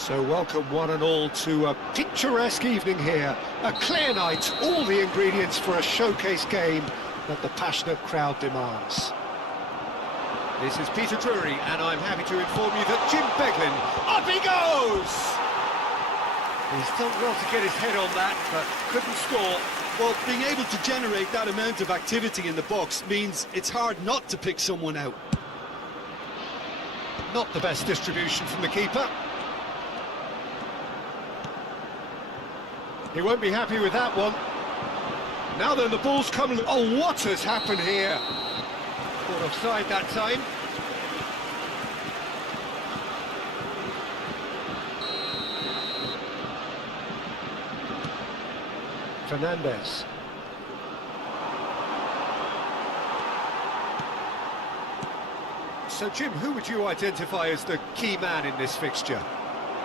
So welcome one and all to a picturesque evening here. A clear night, all the ingredients for a showcase game that the passionate crowd demands. This is Peter Drury, and I'm happy to inform you that Jim Beglin, up he goes! He's done well to get his head on that, but couldn't score. Well, being able to generate that amount of activity in the box means it's hard not to pick someone out. Not the best distribution from the keeper. He won't be happy with that one. Now then, the ball's coming. Oh, what has happened here? Caught offside that time. Fernandez. So, Jim, who would you identify as the key man in this fixture?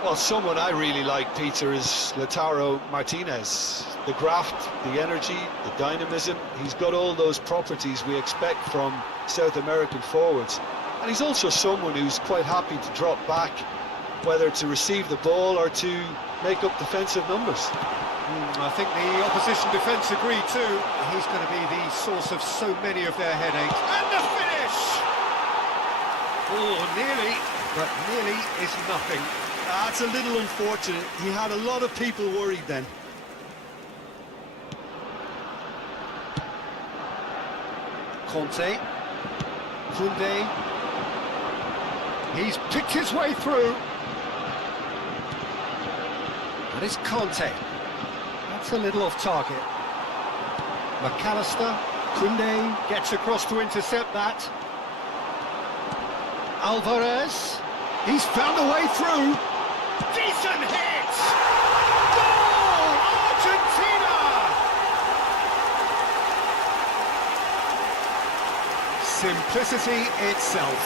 Well, someone I really like, Peter, is Lautaro Martinez. The graft, the energy, the dynamism, he's got all those properties we expect from South American forwards. And he's also someone who's quite happy to drop back, whether to receive the ball or to make up defensive numbers. I think the opposition defence agree too. He's going to be the source of so many of their headaches. And the finish! Oh, nearly, but nearly is nothing. That's a little unfortunate. He had a lot of people worried then. Conte. Koundé. He's picked his way through. That is Conte. That's a little off target. McAllister. Koundé gets across to intercept that. Alvarez. He's found a way through. Decent hit! Goal! Argentina! Simplicity itself.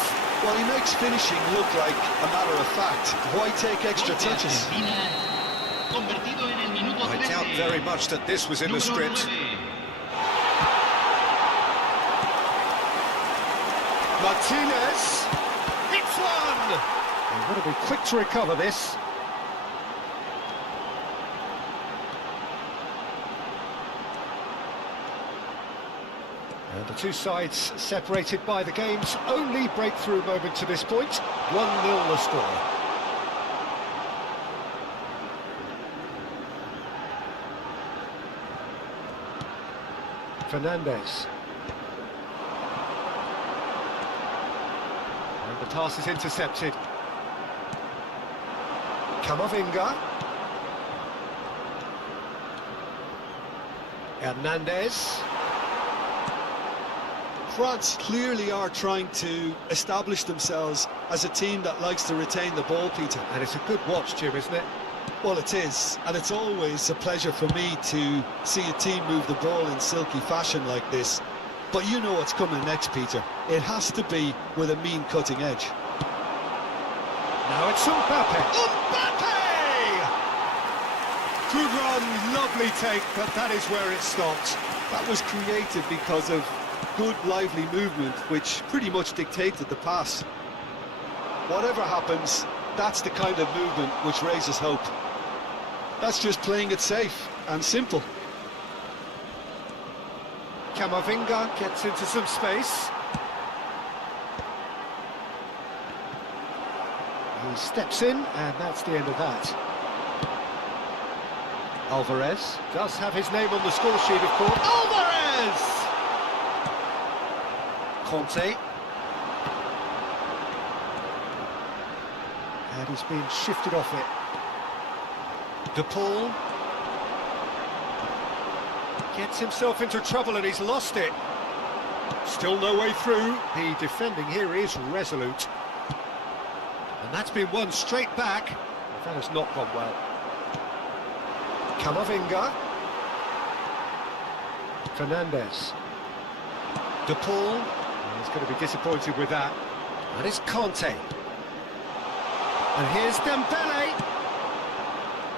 Well, he makes finishing look like a matter of fact. Why take extra touches? I doubt very much that this was in the script. Martinez hits one! They've got to be quick to recover this. And the two sides separated by the game's only breakthrough moment to this point. 1-0 the score. Fernandez. And the pass is intercepted. Camavinga. Hernandez. France clearly are trying to establish themselves as a team that likes to retain the ball, Peter. And it's a good watch, Jim, isn't it? Well, it is, and it's always a pleasure for me to see a team move the ball in silky fashion like this. But you know what's coming next, Peter. It has to be with a mean cutting edge. Now it's Mbappe. Mbappe! Good run, lovely take, but that is where it stopped. That was created because of good, lively movement, which pretty much dictated the pass. Whatever happens, that's the kind of movement which raises hope. That's just playing it safe and simple. Camavinga gets into some space. He steps in, and that's the end of that. Alvarez does have his name on the score sheet, of course. Alvarez! Conte. And he's been shifted off it. De Paul gets himself into trouble and he's lost it. Still no way through. The defending here is resolute. And that's been won straight back. That has not gone well. Camavinga. Fernandez. De Paul. He's going to be disappointed with that. That is Conte. And here's Dembele.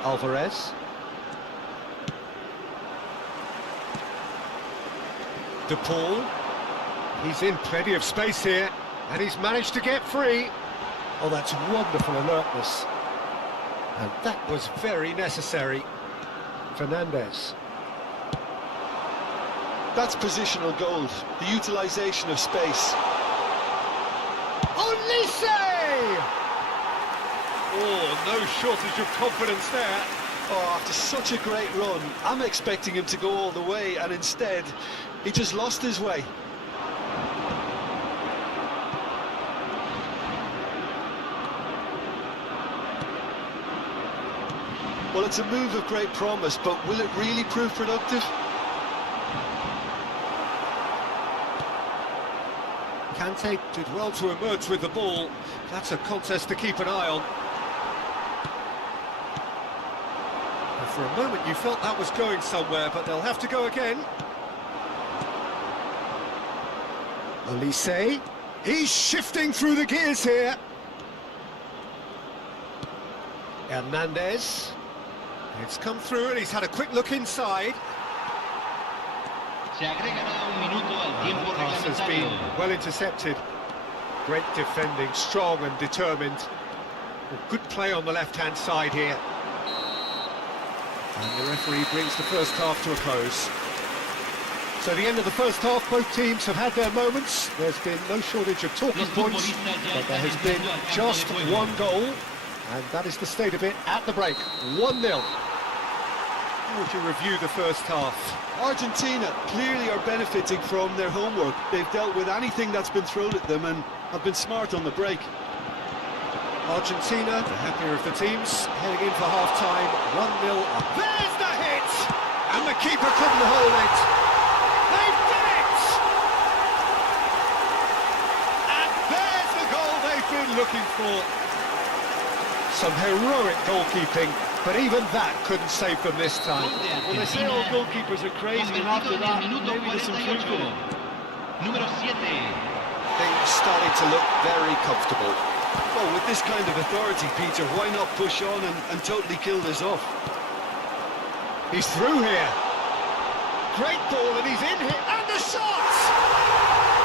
Alvarez. De Paul. He's in plenty of space here, and he's managed to get free. Oh, that's wonderful alertness. And that was very necessary. Fernandez. That's positional gold, the utilisation of space. Olise! Oh, no shortage of confidence there. Oh, after such a great run, I'm expecting him to go all the way, and instead, he just lost his way. Well, it's a move of great promise, but will it really prove productive? Kante did well to emerge with the ball. That's a contest to keep an eye on. And for a moment you felt that was going somewhere, but they'll have to go again. Olise. He's shifting through the gears here. Hernandez. It's come through and he's had a quick look inside. Se agregará un minuto al tiempo The pass has been reglamentario. well intercepted. Great defending, strong and determined. Good play on the left-hand side here. And the referee brings the first half to a close. So the end of the first half, both teams have had their moments. There's been no shortage of talking points, but there has been just one goal. And that is the state of it at the break. 1-0. How would you review the first half? Argentina clearly are benefiting from their homework. They've dealt with anything that's been thrown at them and have been smart on the break. Argentina, the happier of the teams, heading in for half-time, 1-0 up. There's the hit! And the keeper couldn't hold it. They've done it! And there's the goal they've been looking for. Some heroic goalkeeping, but even that couldn't save them this time. Well, they say all goalkeepers are crazy, and after that, maybe there's some truth in it. Número 7. Things starting to look very comfortable. Well, with this kind of authority, Peter, why not push on and totally kill this off? He's through here. Great ball, and he's in here. And the shots!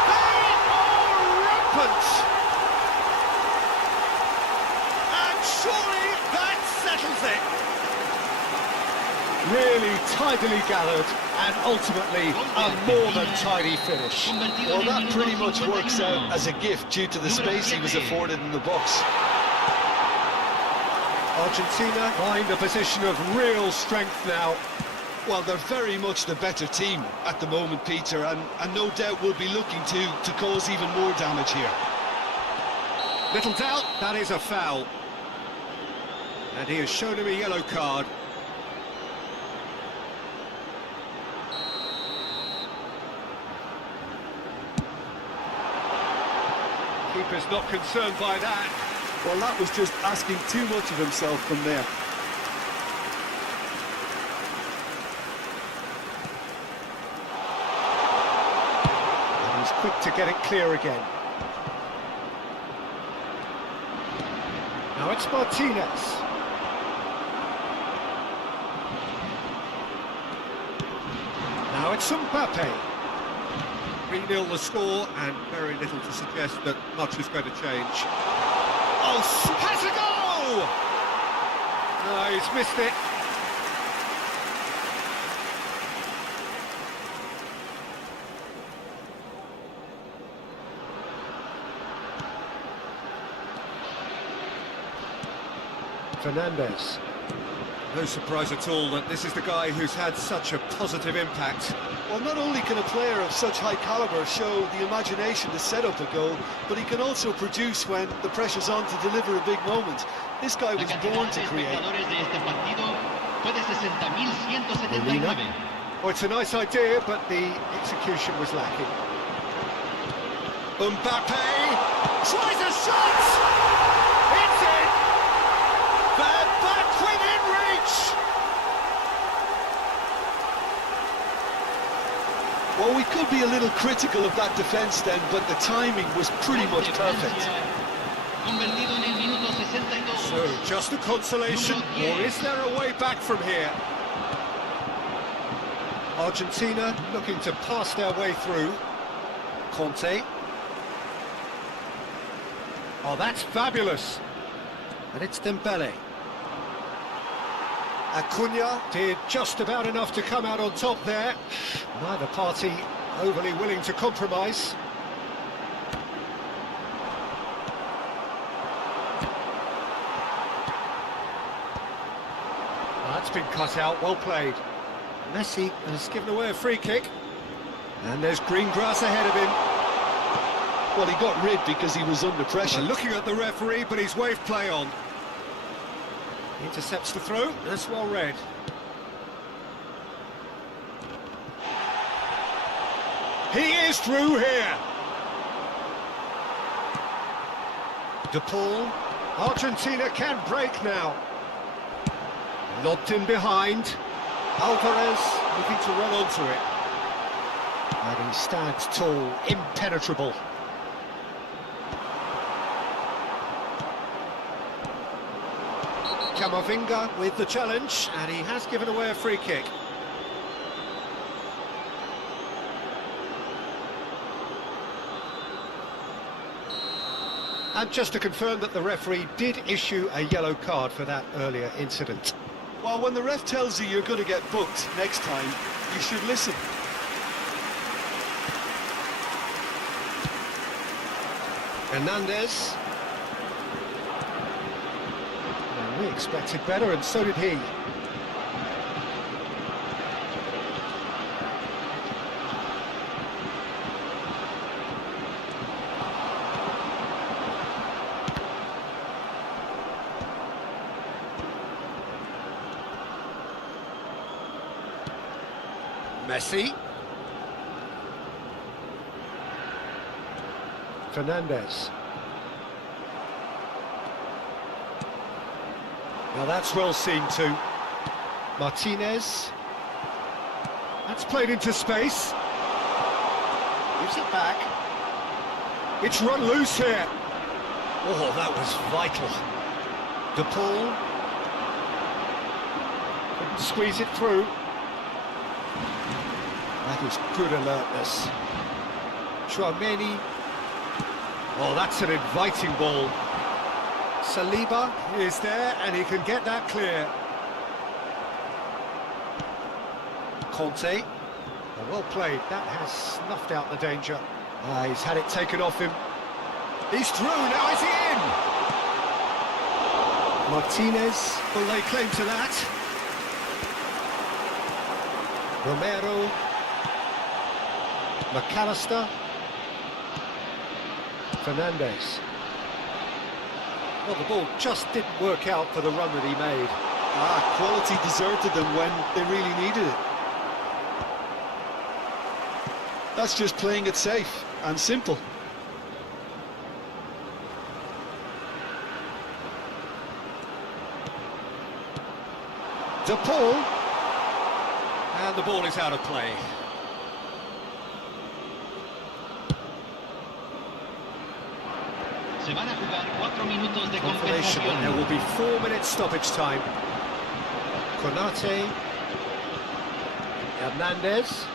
They are rampant! And surely that settles it. Really tidily gathered, and ultimately a more than tidy finish. Well, that pretty much works out as a gift due to the space he was afforded in the box. Argentina find a position of real strength now. Well, they're very much the better team at the moment, Peter, and no doubt will be looking to cause even more damage here. Little doubt, that is a foul. And he has shown him a yellow card. Keeper's not concerned by that. Well, that was just asking too much of himself from there. And he's quick to get it clear again. Now it's Martinez. Now it's Mbappe. 3-0 the score, and very little to suggest that much is going to change. Oh, has a goal! No, he's missed it. Fernandez. No surprise at all that this is the guy who's had such a positive impact. Well, not only can a player of such high calibre show the imagination to set up a goal, but he can also produce when the pressure's on to deliver a big moment. This guy was born to create. BELIIN. Oh, it's a nice idea, but the execution was lacking. Mbappe tries a shot! It's in! They're back within reach! Well, we could be a little critical of that defence then, but the timing was pretty much perfect. So, just a consolation, or is there a way back from here? Argentina looking to pass their way through. Conte. Oh, that's fabulous. And it's Dembele. Acuna did just about enough to come out on top there. Neither party overly willing to compromise. That's been cut out, well played. Messi has given away a free kick. And there's green grass ahead of him. Well, he got rid because he was under pressure. Looking at the referee, but he's waved play on. Intercepts the throw, that's well read. He is through here. De Paul. Argentina can break now. Lobbed in behind. Alvarez looking to run onto it. And he stands tall, impenetrable. Camavinga with the challenge, and he has given away a free kick. And just to confirm that the referee did issue a yellow card for that earlier incident. Well, when the ref tells you you're going to get booked next time, you should listen. Hernandez. Well, we expected better, and so did he. Messi. Fernandez. Now that's well seen too. Martinez. That's played into space. Gives it back. It's run loose here. Oh, that was vital. De Paul. Couldn't squeeze it through. That is good alertness. Chouameni. Oh, that's an inviting ball. Saliba is there, and he can get that clear. Conte. Oh, well played. That has snuffed out the danger. He's had it taken off him. He's through. Now is he in? Martinez will lay claim to that. Romero. McAllister. Fernandez. Well, the ball just didn't work out for the run that he made. Quality deserted them when they really needed it. That's just playing it safe and simple. De Paul. And the ball is out of play. Se van a jugar 4 minutos de Confirmation. compensación. There will be 4 minutes stoppage time. Konate. Hernandez.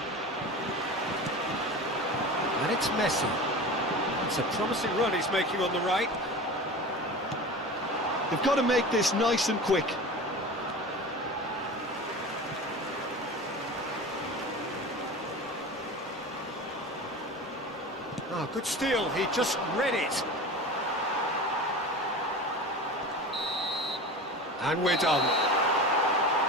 And it's Messi. It's a promising run he's making on the right. They've got to make this nice and quick. Oh, good steal. He just read it. And we're done.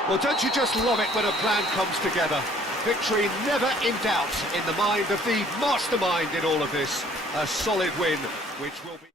Well, don't you just love it when a plan comes together? Victory never in doubt in the mind of the mastermind in all of this. A solid win, which will be...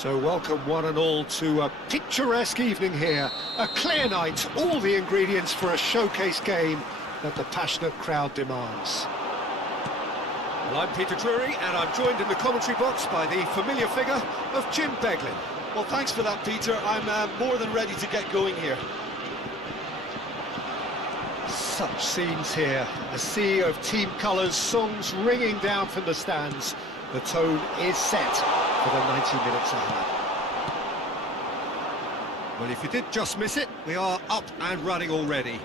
So welcome one and all to a picturesque evening here. A clear night, all the ingredients for a showcase game that the passionate crowd demands. Well, I'm Peter Drury, and I'm joined in the commentary box by the familiar figure of Jim Beglin. Well, thanks for that, Peter. I'm more than ready to get going here. Such scenes here, a sea of team colours, songs ringing down from the stands. The tone is set for the 90 minutes ahead. Well, if you did just miss it, we are up and running already.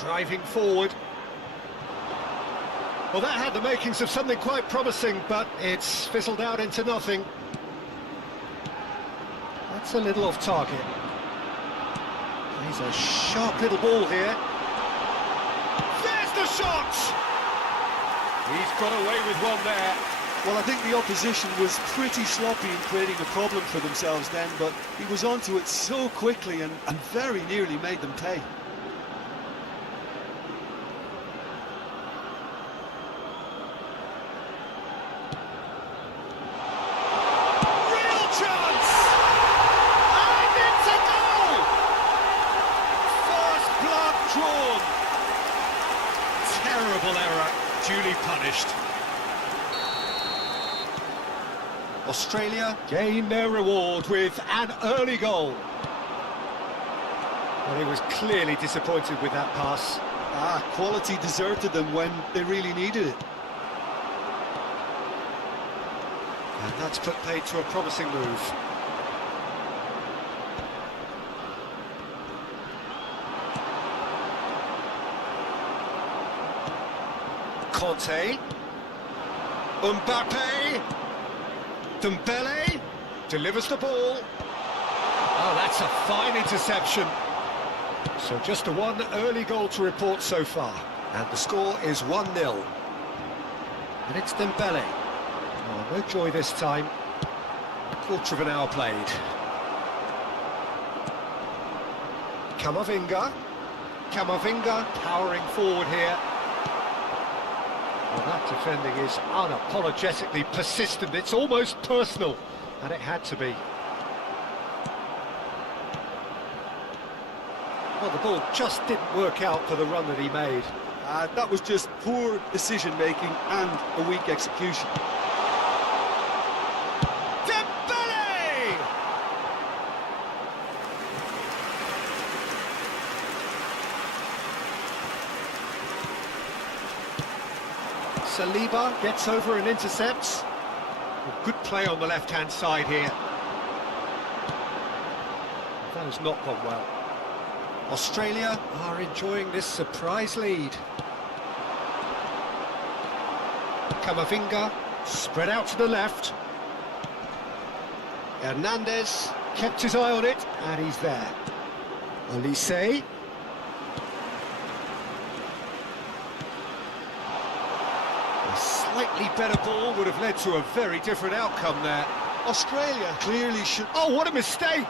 Driving forward. Well, that had the makings of something quite promising, but it's fizzled out into nothing. That's a little off target. He's a sharp little ball here. There's the shot! He's got away with one there. Well, I think the opposition was pretty sloppy in creating a problem for themselves then, but he was onto it so quickly and very nearly made them pay. Real chance! And it's a goal! First blood drawn. Terrible error, duly punished. Australia gain their reward with an early goal. Well, he was clearly disappointed with that pass. Quality deserted them when they really needed it. And that's put paid to a promising move. Conte. Mbappe. Dembele delivers the ball. Oh, that's a fine interception. So just a one early goal to report so far. And the score is 1-0. And it's Dembele. Oh, no joy this time. Quarter of an hour played. Camavinga. Camavinga powering forward here. Well, that defending is unapologetically persistent. It's almost personal, and it had to be. Well, the ball just didn't work out for the run that he made. That was just poor decision-making and a weak execution. Dembele! Saliba gets over and intercepts. Well, good play on the left-hand side here. That has not gone well. Australia are enjoying this surprise lead. Camavinga spread out to the left. Hernandez kept his eye on it, and he's there. Olise. Slightly better ball would have led to a very different outcome there. Australia clearly should... Oh, what a mistake!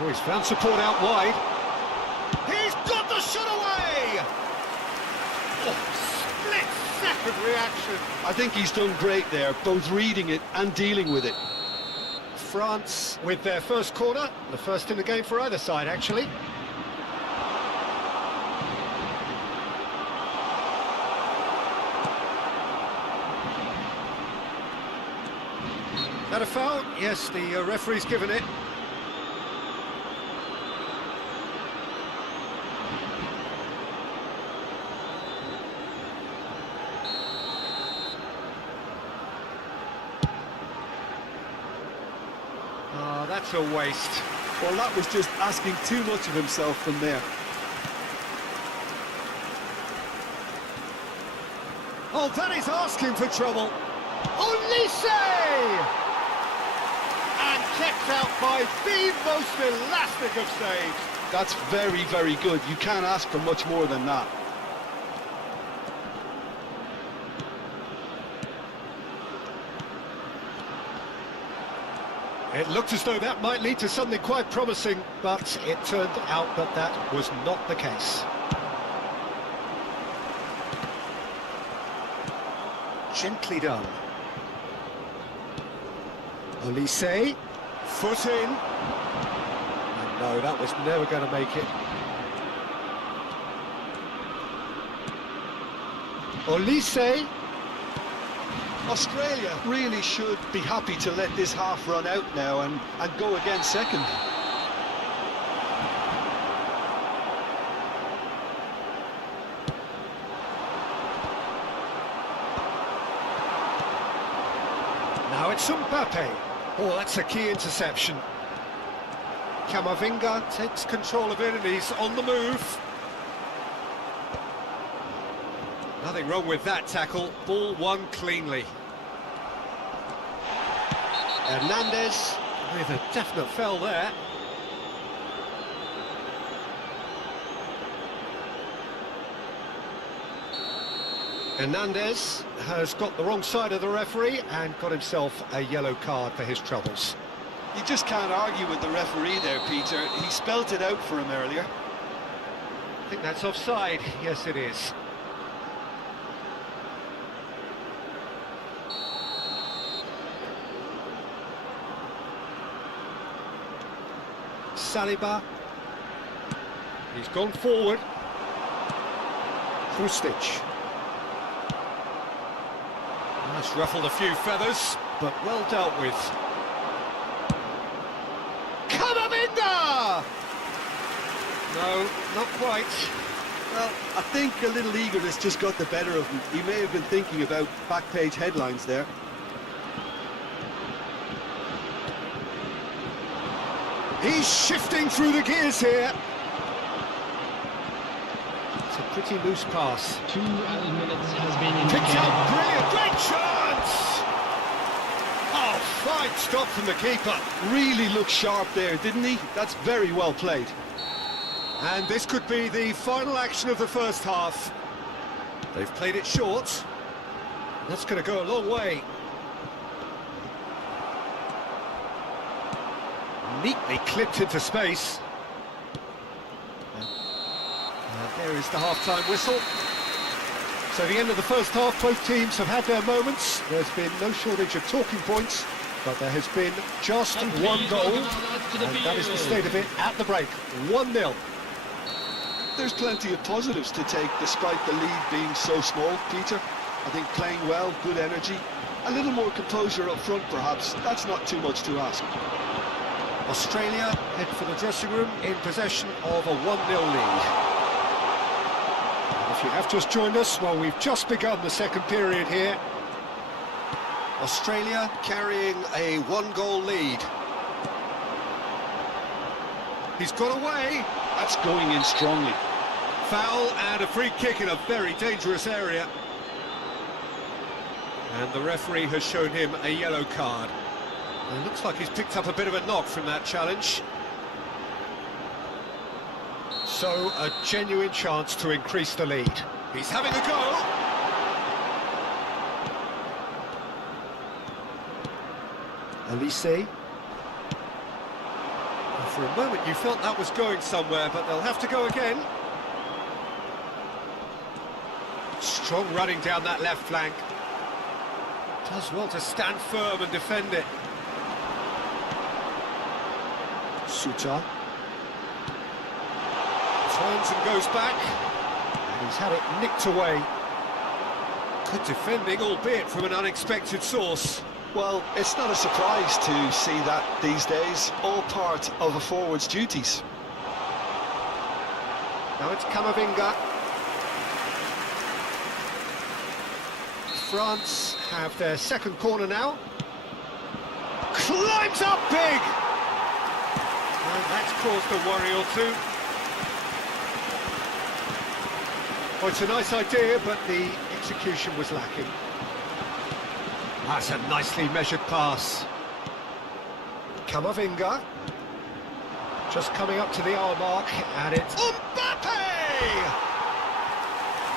Oh, he's found support out wide. He's got the shot away! Oh, split-second reaction. I think he's done great there, both reading it and dealing with it. France with their first corner, the first in the game for either side, actually. That a foul? Yes, the referee's given it. Oh, that's a waste. Well, that was just asking too much of himself from there. Oh, that is asking for trouble. Olise! And kept out by the most elastic of saves. That's very, very good. You can't ask for much more than that. It looked as though that might lead to something quite promising, but it turned out that that was not the case. Gently done. Olise, foot in. No, that was never going to make it. Olise. Australia really should be happy to let this half run out now and go again second. Now it's Mbappe. Oh, that's a key interception. Camavinga takes control of it and he's on the move. Nothing wrong with that tackle. Ball won cleanly. Hernandez with a definite foul there. Hernandez has got the wrong side of the referee and got himself a yellow card for his troubles. You just can't argue with the referee there, Peter. He spelt it out for him earlier. I think that's offside. Yes, it is. Saliba. He's gone forward. Krustic. That's ruffled a few feathers, but well dealt with. Camavinga! No, not quite. Well, I think a little eagerness just got the better of him. He may have been thinking about back page headlines there. He's shifting through the gears here. It's a pretty loose pass. 2 added minutes has been Picked indicated. up, brilliant, great chance! Oh, fine stop from the keeper. Really looked sharp there, didn't he? That's very well played. And this could be the final action of the first half. They've played it short. That's going to go a long way. Neatly clipped into space. There is the half-time whistle. So the end of the first half, both teams have had their moments. There's been no shortage of talking points, but there has been just one goal, and that is the state of it at the break. 1-0. There's plenty of positives to take despite the lead being so small, Peter. I think playing well, good energy, a little more composure up front perhaps. That's not too much to ask. Australia head for the dressing room in possession of a 1-0 lead. And if you have just joined us, well, we've just begun the second period here. Australia carrying a 1-goal lead. He's got away. That's going in strongly. Foul and a free kick in a very dangerous area. And the referee has shown him a yellow card. It looks like he's picked up a bit of a knock from that challenge. So, a genuine chance to increase the lead. He's having a go. Olise. For a moment you felt that was going somewhere, but they'll have to go again. Strong running down that left flank. Does well to stand firm and defend it. Suta turns and goes back, and he's had it nicked away. Good defending, albeit from an unexpected source. Well, it's not a surprise to see that these days, all part of a forward's duties. Now it's Camavinga. France have their second corner now. Climbs up big! And that's caused a worry or two. Well, it's a nice idea, but the execution was lacking. That's a nicely measured pass. Camavinga. Just coming up to the hour mark, and it's Mbappe!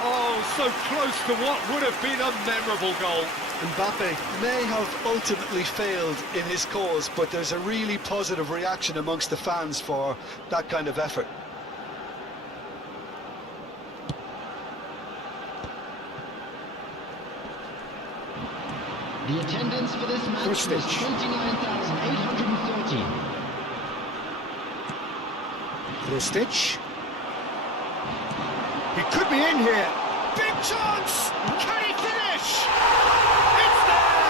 Oh, so close to what would have been a memorable goal. Mbappe may have ultimately failed in his cause, but there's a really positive reaction amongst the fans for that kind of effort. The attendance for this match was Stitch. 29,830. Stitch. He could be in here. Big chance! Can he finish? It's there!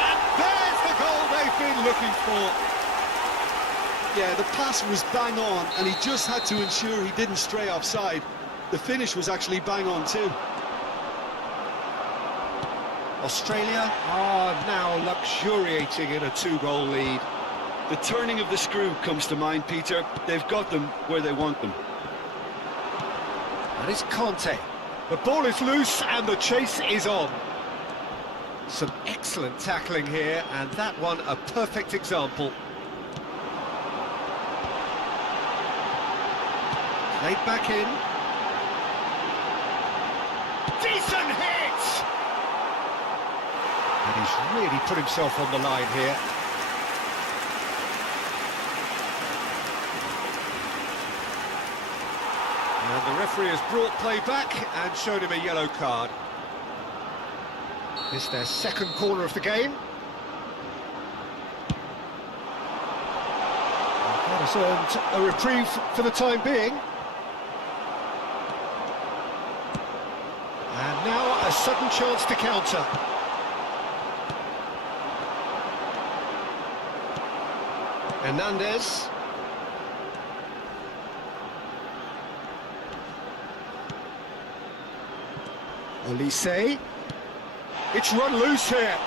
And there's the goal they've been looking for. Yeah, the pass was bang on, and he just had to ensure he didn't stray offside. The finish was actually bang on too. Australia are now luxuriating in a 2-goal lead. The turning of the screw comes to mind, Peter. They've got them where they want them. And it's Conte. The ball is loose and the chase is on. Some excellent tackling here, and that one a perfect example. Played back in. Decent hit! And he's really put himself on the line here. And the referee has brought play back and showed him a yellow card. It's their second corner of the game. That has earned a reprieve for the time being. And now a sudden chance to counter. Hernandez. Olise. It's run loose here.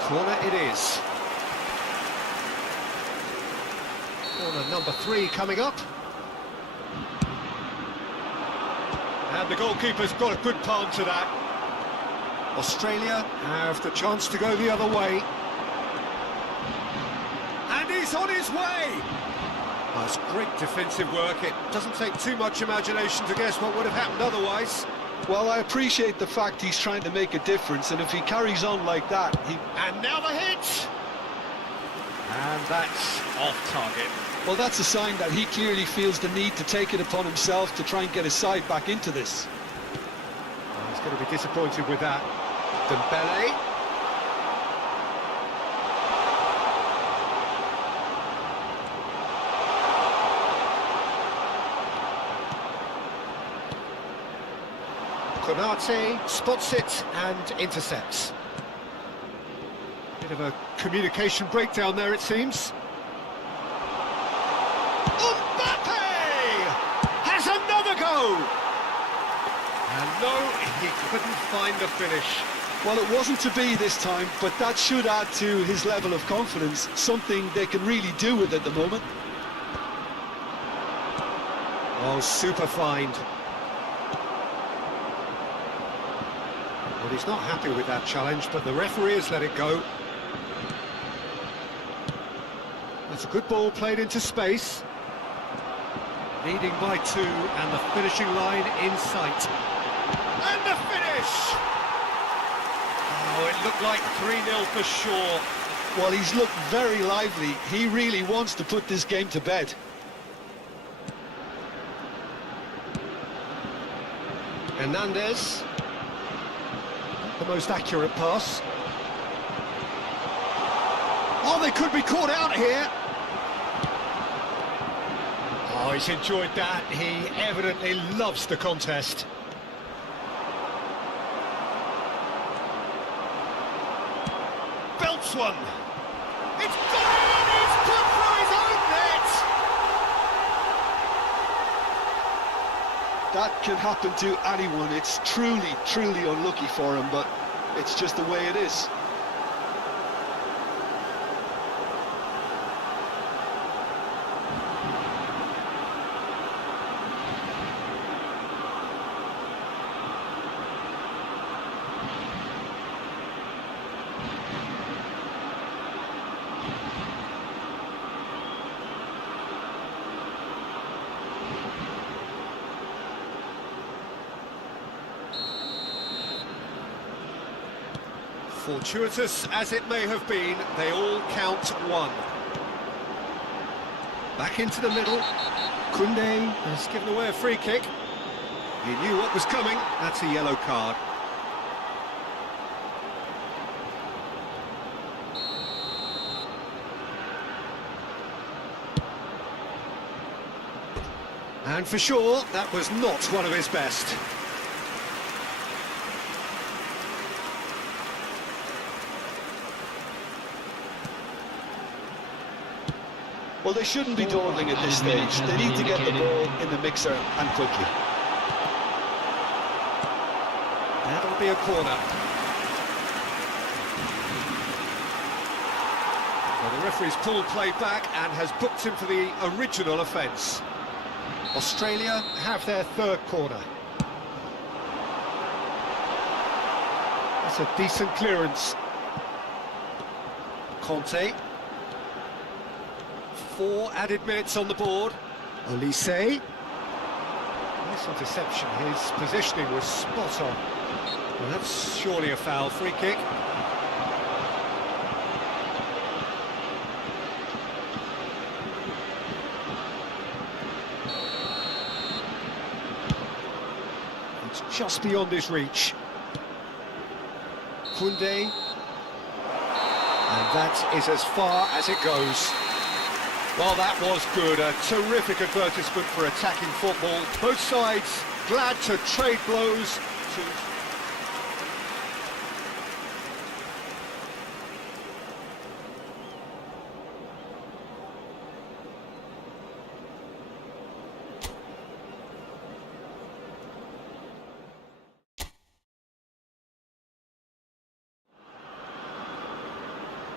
Corner it is. Corner number 3 coming up. And the goalkeeper's got a good palm to that. Australia have the chance to go the other way. And he's on his way! That's great defensive work. It doesn't take too much imagination to guess what would have happened otherwise. Well, I appreciate the fact he's trying to make a difference, and if he carries on like that, And now the hit! And that's off target. well, that's a sign that he clearly feels the need to take it upon himself to try and get his side back into this. Oh, he's going to be disappointed with that. Dembele. Konate spots it and intercepts. Bit of a communication breakdown there, it seems. Mbappe has another go! And no, he couldn't find the finish. Well, it wasn't to be this time, but that should add to his level of confidence, something they can really do with at the moment. Oh, super find. Well, he's not happy with that challenge, but the referee has let it go. That's a good ball played into space. Leading by 2, and the finishing line in sight. And the finish! Oh, it looked like 3-0 for sure. Well, he's looked very lively. He really wants to put this game to bed. Hernandez. The most accurate pass. Oh, they could be caught out here. Oh, he's enjoyed that. He evidently loves the contest. Belts one. It's gone in! He's put through his own net! That can happen to anyone. It's truly, truly unlucky for him, but it's just the way it is. Fortuitous as it may have been, they all count 1. Back into the middle. Koundé has given away a free kick. He knew what was coming. That's a yellow card. And for sure, that was not one of his best. Well, they shouldn't be dawdling at this stage. They need to get the ball in the mixer and quickly. That'll be a corner. Well, the referee's pulled play back and has booked him for the original offence. Australia have their third corner. That's a decent clearance. Conte. 4 added minutes on the board. Olise. Nice interception. His positioning was spot on. Well, that's surely a foul. Free kick. It's just beyond his reach. Koundé. And that is as far as it goes. Well, that was good. A terrific advertisement for attacking football. Both sides glad to trade blows.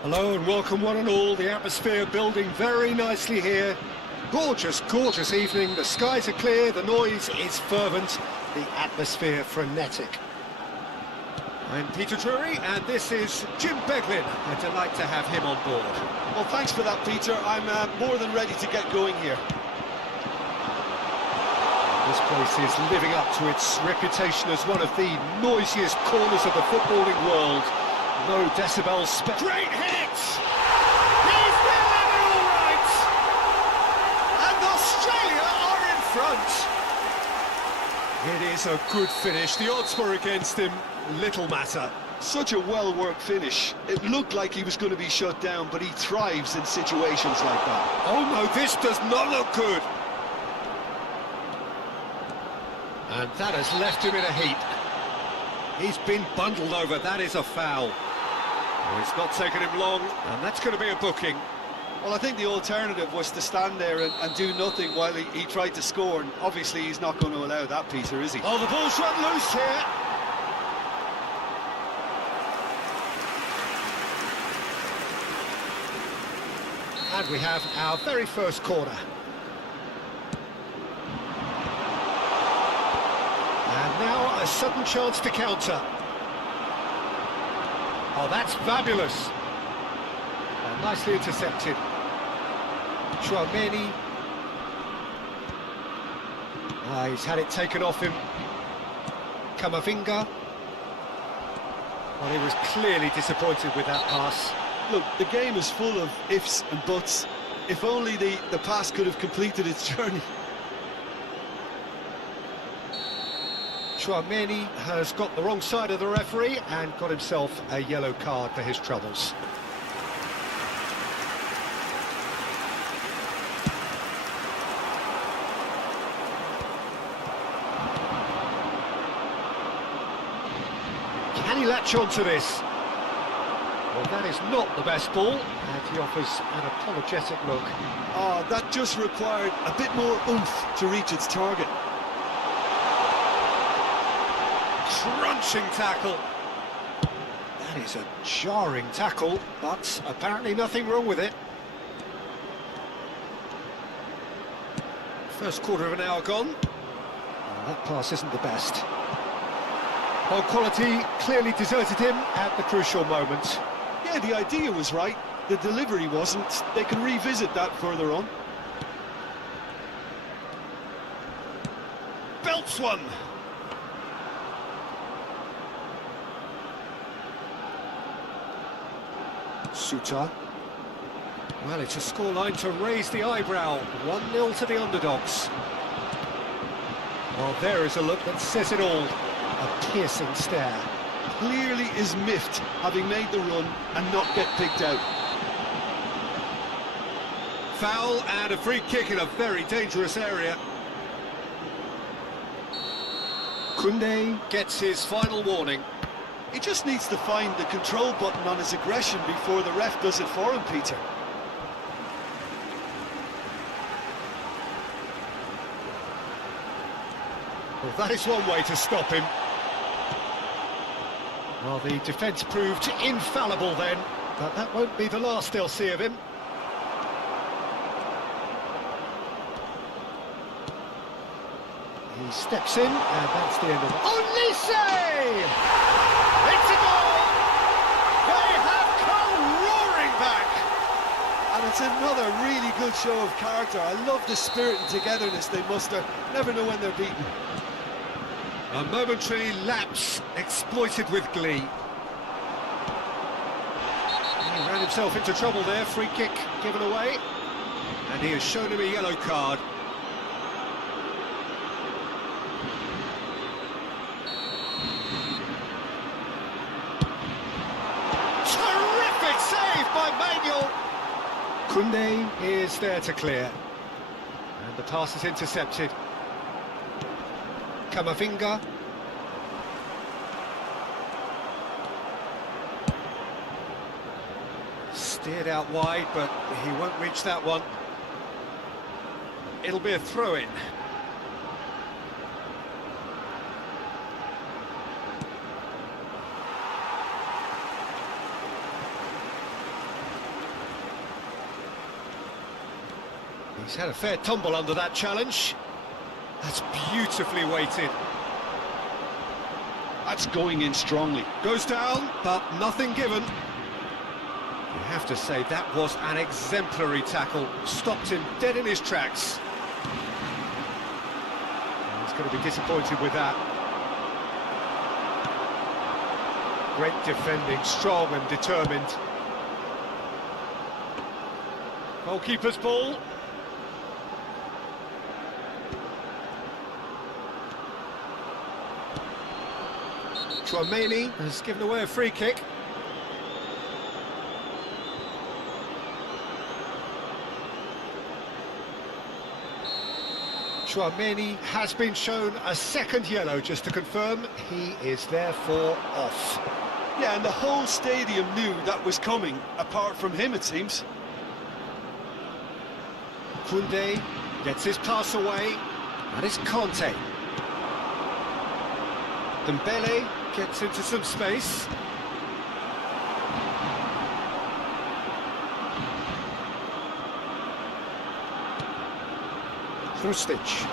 Hello and welcome one and all. The atmosphere building very nicely here. Gorgeous, gorgeous evening. The skies are clear, the noise is fervent, the atmosphere frenetic. I'm Peter Drury and this is Jim Beglin. A delight to have him on board. Well, thanks for that, Peter. I'm more than ready to get going here. This place is living up to its reputation as one of the noisiest corners of the footballing world. No decibels. Great hit! He's delivered all right! And Australia are in front. It is a good finish. The odds were against him. Little matter. Such a well-worked finish. It looked like he was going to be shut down, but he thrives in situations like that. Oh no, this does not look good. And that has left him in a heap. He's been bundled over. That is a foul. Well, it's not taken him long, and that's going to be a booking. Well, I think the alternative was to stand there and do nothing while he tried to score, and obviously he's not going to allow that, Peter, is he? Oh, the ball's run loose here. And we have our very first corner. And now a sudden chance to counter. Oh, that's fabulous. Oh, nicely intercepted. Chouameni. He's had it taken off him. Camavinga. Well, he was clearly disappointed with that pass. Look, the game is full of ifs and buts. If only the pass could have completed its journey. Chouameni has got the wrong side of the referee and got himself a yellow card for his troubles. Can he latch on to this? Well, that is not the best ball, and he offers an apologetic look. Oh, that just required a bit more oomph to reach its target. Crunching tackle. That is a jarring tackle, but apparently nothing wrong with it. First quarter of an hour gone. Oh, that pass isn't the best. Well, quality clearly deserted him at the crucial moment. Yeah, the idea was right. The delivery wasn't. They can revisit that further on. Belts one. Suter. Well, it's a scoreline to raise the eyebrow. 1-0 to the underdogs. Well, there is a look that says it all. A piercing stare. Clearly is miffed, having made the run and not get picked out. Foul and a free kick in a very dangerous area. Koundé gets his final warning. He just needs to find the control button on his aggression before the ref does it for him, Peter. Well, that is one way to stop him. Well, the defence proved infallible then, but that won't be the last they'll see of him. He steps in, and that's the end of it. Olise! It's a goal! They have come roaring back! And it's another really good show of character. I love the spirit and togetherness they muster. Never know when they're beaten. A momentary lapse exploited with glee. He ran himself into trouble there, free kick given away. And he has shown him a yellow card. Terrific save by Manuel! Koundé is there to clear. And the pass is intercepted. Kamavinga. Steered out wide, but he won't reach that one. It'll be a throw-in. He's had a fair tumble under that challenge. That's beautifully weighted. That's going in strongly. Goes down, but nothing given. You have to say that was an exemplary tackle. Stopped him dead in his tracks. And he's going to be disappointed with that. Great defending, strong and determined. Goalkeeper's ball. Chouameni has given away a free kick. Chouameni has been shown a second yellow, just to confirm. He is therefore off. Yeah, and the whole stadium knew that was coming, apart from him, it seems. Koundé gets his pass away. That is Conte. Dembele gets into some space. Krustic.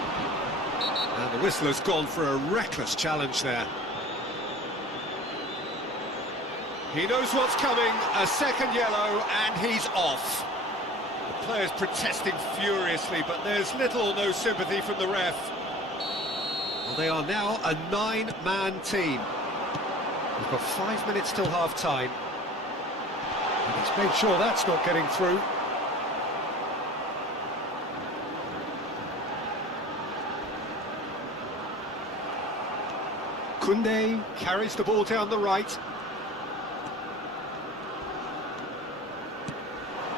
And the whistle has gone for a reckless challenge there. He knows what's coming, a second yellow, and he's off. The players protesting furiously, but there's little or no sympathy from the ref. Well, they are now a 9-man team. We've got 5 minutes till half-time. And he's made sure that's not getting through. Koundé carries the ball down the right.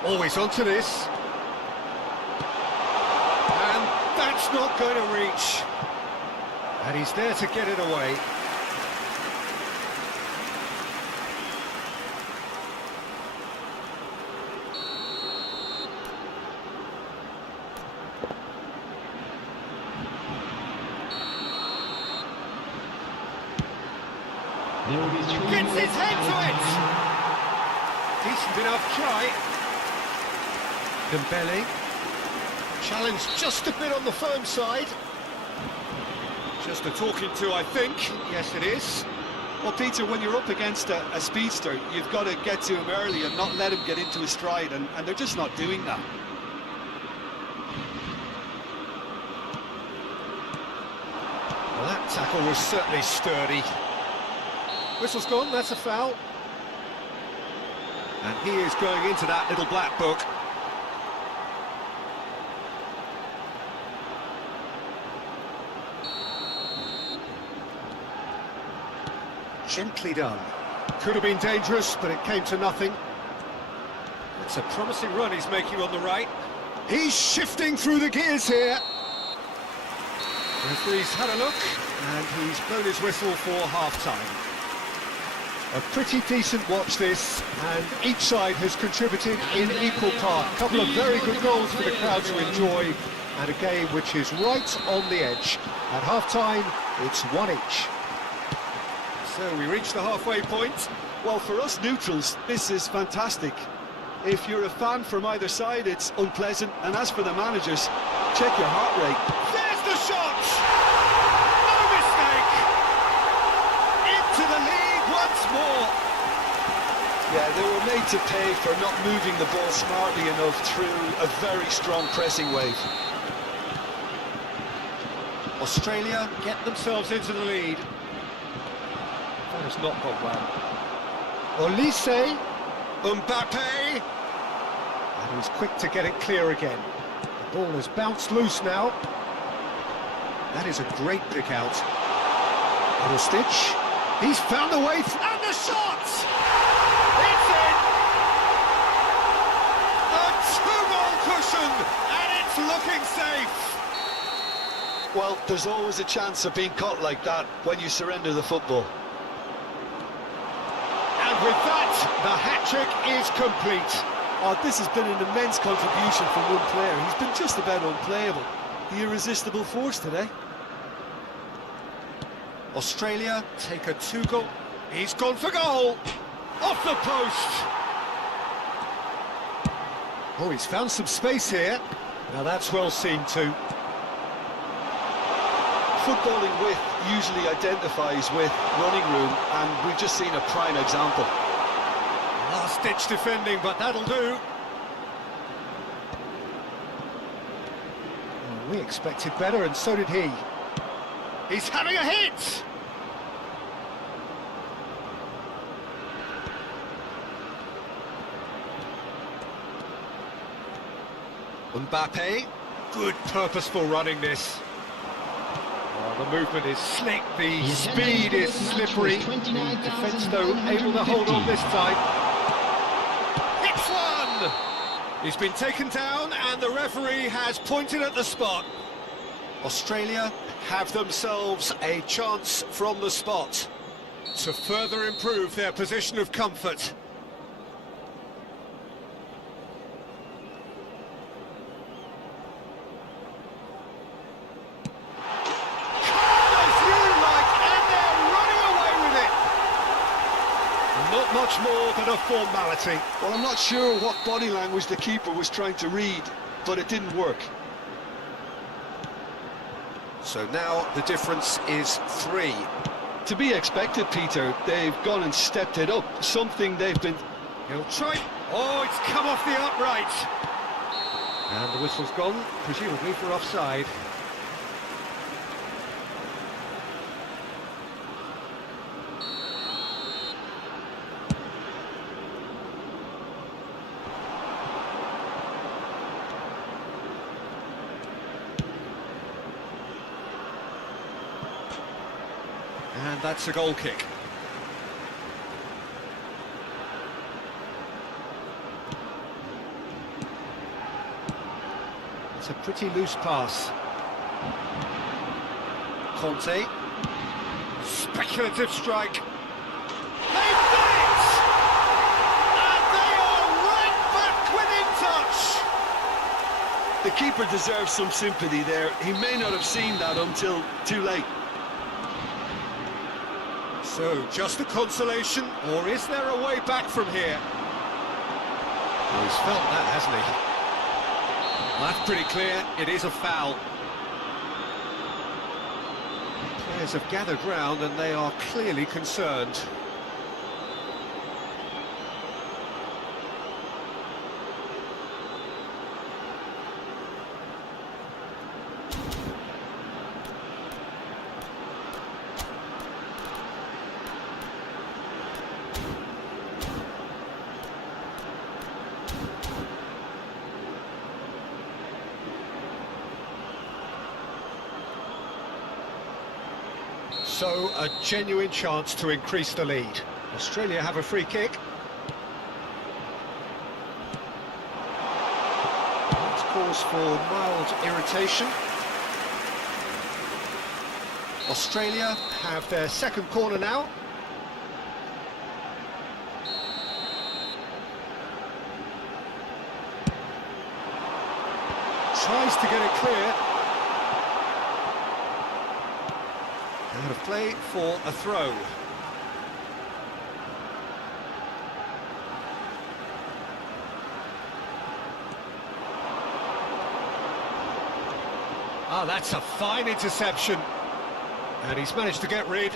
Always onto this. And that's not going to reach. And he's there to get it away. There will be 3 Gets his minutes head to added it! time. Decent enough try. Dembele. Challenge just a bit on the firm side. Just a talking to, I think. Yes, it is. Well, Peter, when you're up against a speedster, you've got to get to him early and not let him get into his stride, and they're just not doing that. Well, that tackle was certainly sturdy. Whistle's gone, that's a foul. And he is going into that little black book. Gently done. Could have been dangerous, but it came to nothing. It's a promising run he's making on the right. He's shifting through the gears here. The referee's had a look, and he's blown his whistle for half-time. A pretty decent watch this, and each side has contributed in equal part. A couple of very good goals for the crowd to enjoy, and a game which is right on the edge. At half-time, it's 1 each. So we reach the halfway point. Well, for us neutrals, this is fantastic. If you're a fan from either side, it's unpleasant. And as for the managers, check your heart rate. There's the shot! No mistake! Into the lead once more. Yeah, they were made to pay for not moving the ball smartly enough through a very strong pressing wave. Australia get themselves into the lead. That has not gone well. Olise, Mbappe, and he's quick to get it clear again. The ball has bounced loose now. That is a great pick out. Little stitch. He's found a way, and the shot! It's in! A two-goal cushion, and it's looking safe. Well, there's always a chance of being caught like that when you surrender the football. And with that, the hat-trick is complete. Oh, this has been an immense contribution from one player. He's been just about unplayable. The irresistible force today. Australia take a two-goal. He's gone for goal. Off the post. Oh, he's found some space here. Now that's well seen too. Footballing width usually identifies with running room, and we've just seen a prime example. Last-ditch defending, but that'll do. Well, we expected better, and so did he. He's having a hit! Mbappe, good purposeful running this. Oh, the movement is slick, the speed is slippery. The defence, though, able to hold on this time. It's one! He's been taken down, and the referee has pointed at the spot. Australia have themselves a chance from the spot to further improve their position of comfort. Not much more than a formality. Well, I'm not sure what body language the keeper was trying to read, but it didn't work. So now the difference is 3. To be expected, Peter. They've gone and stepped it up, something they've been... He'll try... Oh, it's come off the upright. And the whistle's gone, presumably for offside. And that's a goal kick. It's a pretty loose pass. Conte. Speculative strike. They've done it! And they are right back within touch! The keeper deserves some sympathy there. He may not have seen that until too late. So, just a consolation, or is there a way back from here? Well, he's felt that, hasn't he? Well, that's pretty clear, it is a foul. Players have gathered round and they are clearly concerned. So, a genuine chance to increase the lead. Australia have a free kick. That's cause for mild irritation. Australia have their second corner now. Tries to get it clear. Out of play for a throw. Ah, that's a fine interception. And he's managed to get rid.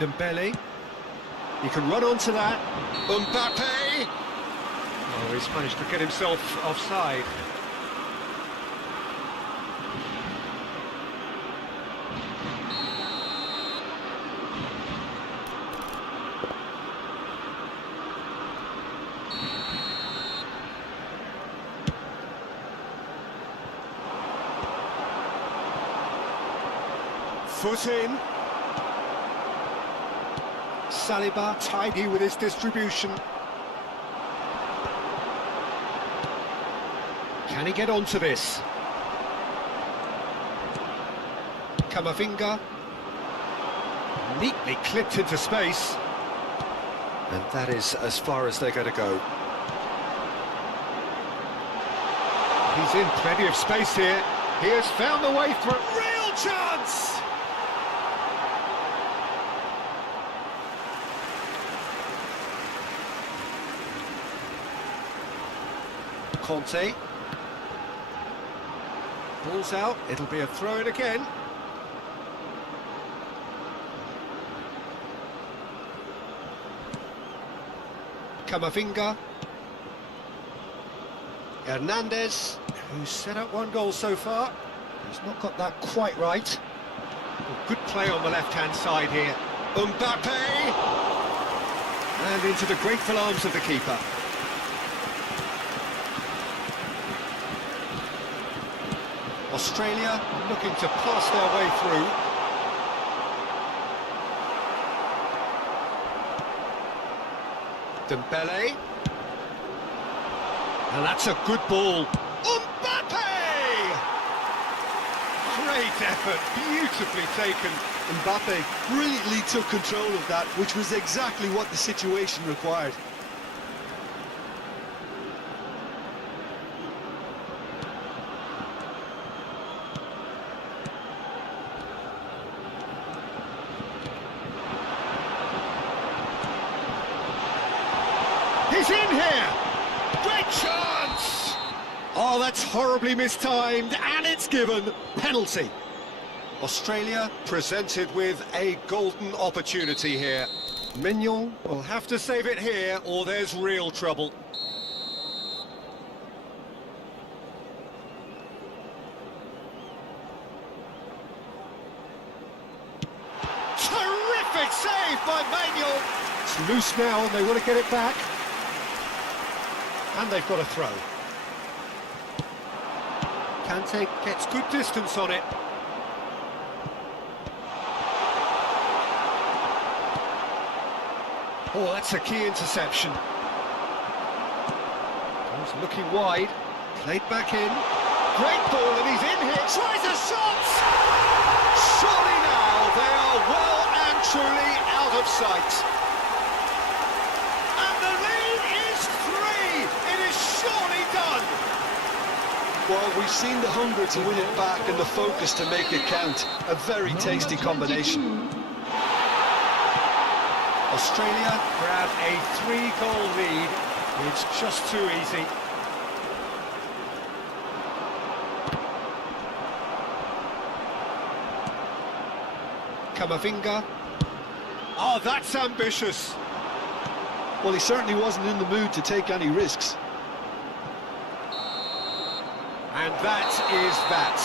Dembele. He can run onto that. Mbappe! Oh, he's managed to get himself offside. Foot in. Saliba tidy with his distribution. Can he get onto this? Kamavinga. Neatly clipped into space. And that is as far as they're going to go. He's in plenty of space here. He has found the way through. Real chance! Conte. Ball's out, it'll be a throw-in again. Kamavinga. Hernandez, who's set up one goal so far. He's not got that quite right. Well, good play on the left-hand side here. Mbappe! And into the grateful arms of the keeper. Australia looking to pass their way through. Dembele. And that's a good ball. Mbappe! Great effort, beautifully taken. Mbappe brilliantly took control of that, which was exactly what the situation required. He's in here! Great chance! Oh, that's horribly mistimed, and it's given. Penalty. Australia presented with a golden opportunity here. Mignon will have to save it here, or there's real trouble. Terrific save by Mignon! It's loose now, and they want to get it back. And they've got a throw. Kante gets good distance on it. Oh, that's a key interception. He's looking wide. Played back in. Great ball, and he's in here. Tries a shot! Surely now they are well and truly out of sight. Well, we've seen the hunger to win it back and the focus to make it count. A very tasty combination. Australia grab a 3-goal lead. It's just too easy. Kamavinga. Oh, that's ambitious. Well, he certainly wasn't in the mood to take any risks. And that is that.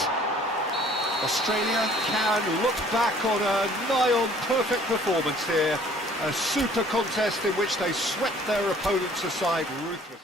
Australia can look back on a nigh-on perfect performance here. A super contest in which they swept their opponents aside ruthlessly.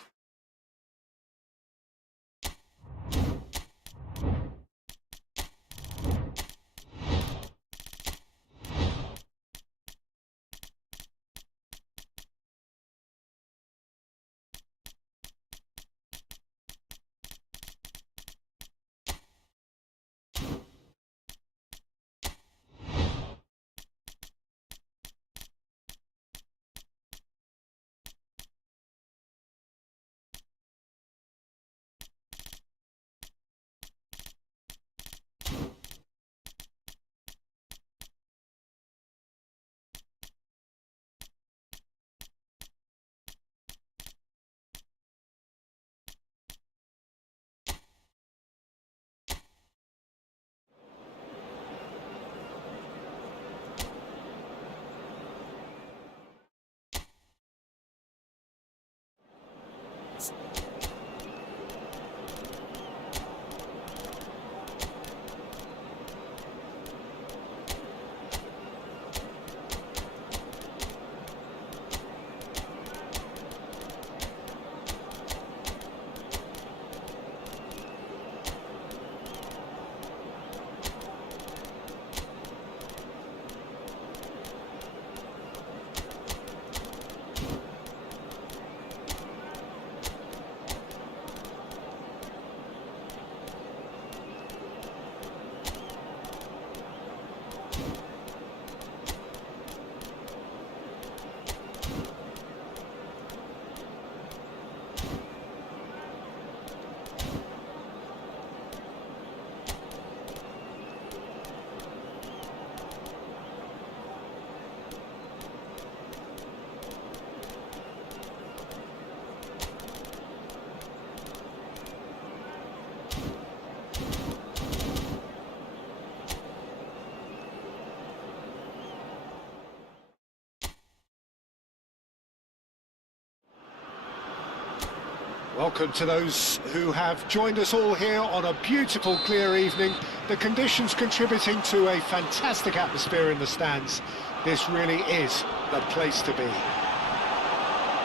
Welcome to those who have joined us all here on a beautiful, clear evening. The conditions contributing to a fantastic atmosphere in the stands. This really is the place to be.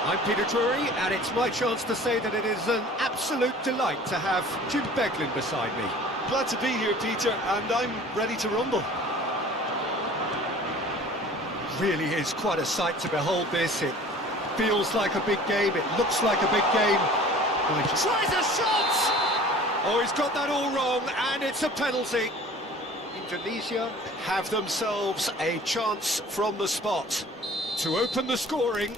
I'm Peter Drury, and it's my chance to say that it is an absolute delight to have Jim Beglin beside me. Glad to be here, Peter, and I'm ready to rumble. Really is quite a sight to behold this. It feels like a big game, it looks like a big game. Tries a shot! Oh, he's got that all wrong, and it's a penalty. Indonesia have themselves a chance from the spot to open the scoring.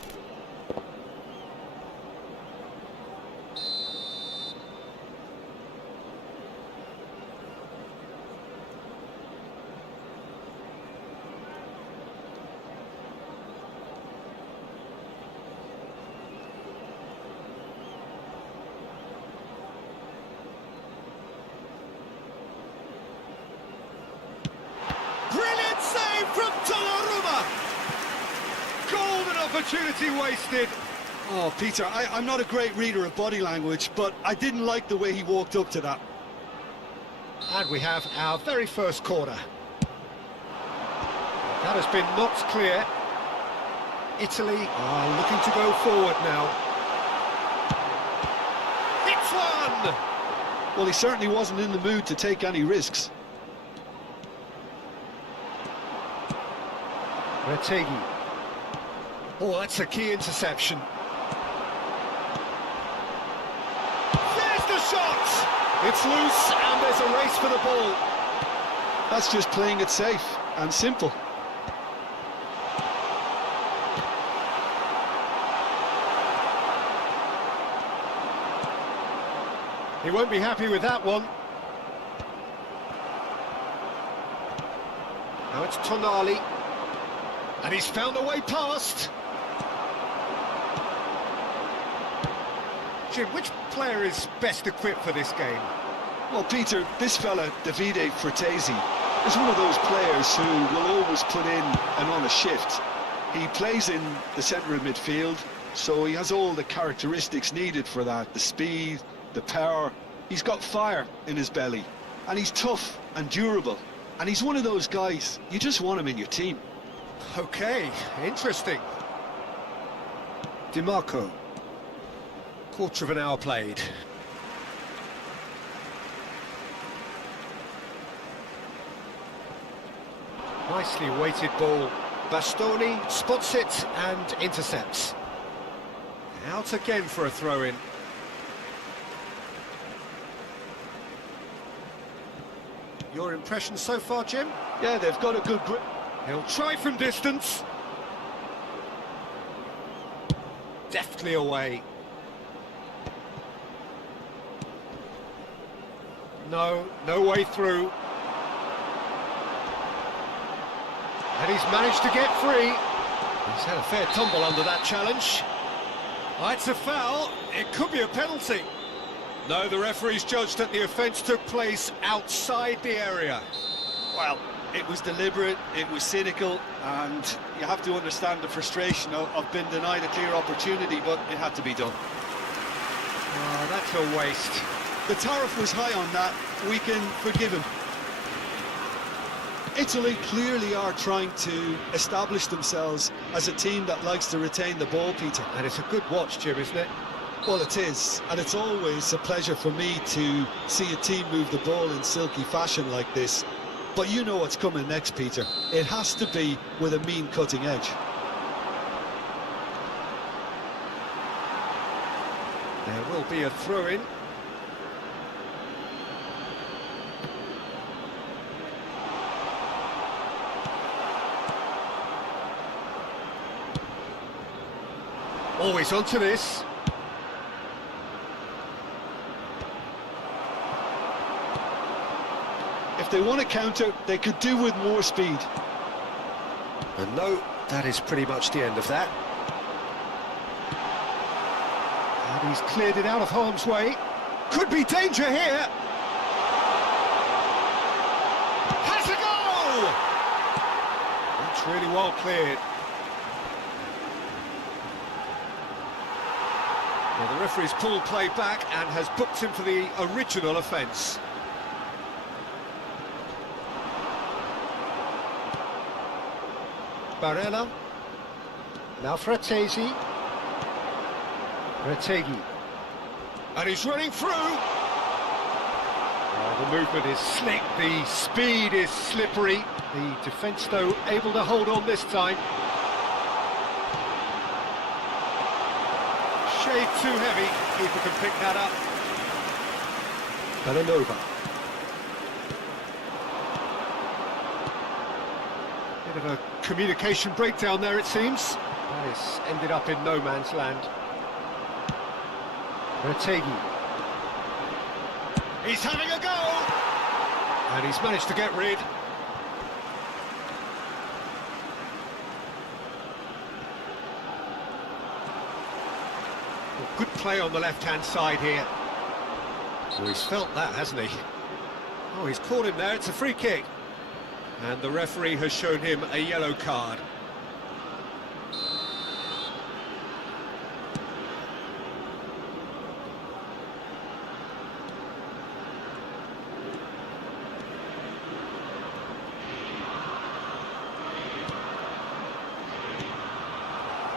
From Donnarumma! Golden opportunity wasted. Oh, Peter, I'm not a great reader of body language, but I didn't like the way he walked up to that. And we have our very first corner. That has been knocked clear. Italy are looking to go forward now. It's one! Well, he certainly wasn't in the mood to take any risks. Retegi. Oh, that's a key interception. There's the shot! It's loose, and there's a race for the ball. That's just playing it safe and simple. He won't be happy with that one. Now it's Tonali. And he's found a way past. Jim, which player is best equipped for this game? Well, Peter, this fella, Davide Fratesi, is one of those players who will always put in and on a shift. He plays in the centre of midfield, so he has all the characteristics needed for that. The speed, the power. He's got fire in his belly. and he's tough and durable. And he's one of those guys, you just want him in your team. Okay, interesting. DiMarco. Quarter of an hour played. Nicely weighted ball. Bastoni spots it and intercepts. Out again for a throw-in. Your impression so far, Jim? Yeah, they've got a good grip. He'll try from distance. Deftly away. No way through. And he's managed to get free. He's had a fair tumble under that challenge. Oh, it's a foul. It could be a penalty. No, the referee's judged that the offence took place outside the area. Well, it was deliberate, it was cynical, and you have to understand the frustration of being denied a clear opportunity, but it had to be done. Oh, that's a waste. The tariff was high on that, we can forgive him. Italy clearly are trying to establish themselves as a team that likes to retain the ball, Peter. And it's a good watch, Jim, isn't it? Well, it is, and it's always a pleasure for me to see a team move the ball in silky fashion like this. But you know what's coming next, Peter. It has to be with a mean cutting edge. There will be a throw-in. Always onto this. If they want to counter, they could do with more speed. And no, that is pretty much the end of that. And he's cleared it out of harm's way. Could be danger here. Has a goal! That's really well cleared. Well, the referee's pulled play back and has booked him for the original offence. Barella. Now Fratesi. Retegui. And he's running through. Oh, the movement is slick, the speed is slippery. The defence, though, able to hold on this time. Shade too heavy. Keeper can pick that up. Belanova. Bit of a communication breakdown there, it seems. This ended up in no man's land. Retegui. He's having a go! And he's managed to get rid. Well, good play on the left-hand side here. Oh, he's felt that, hasn't he? Oh, he's caught him there, it's a free kick. And the referee has shown him a yellow card.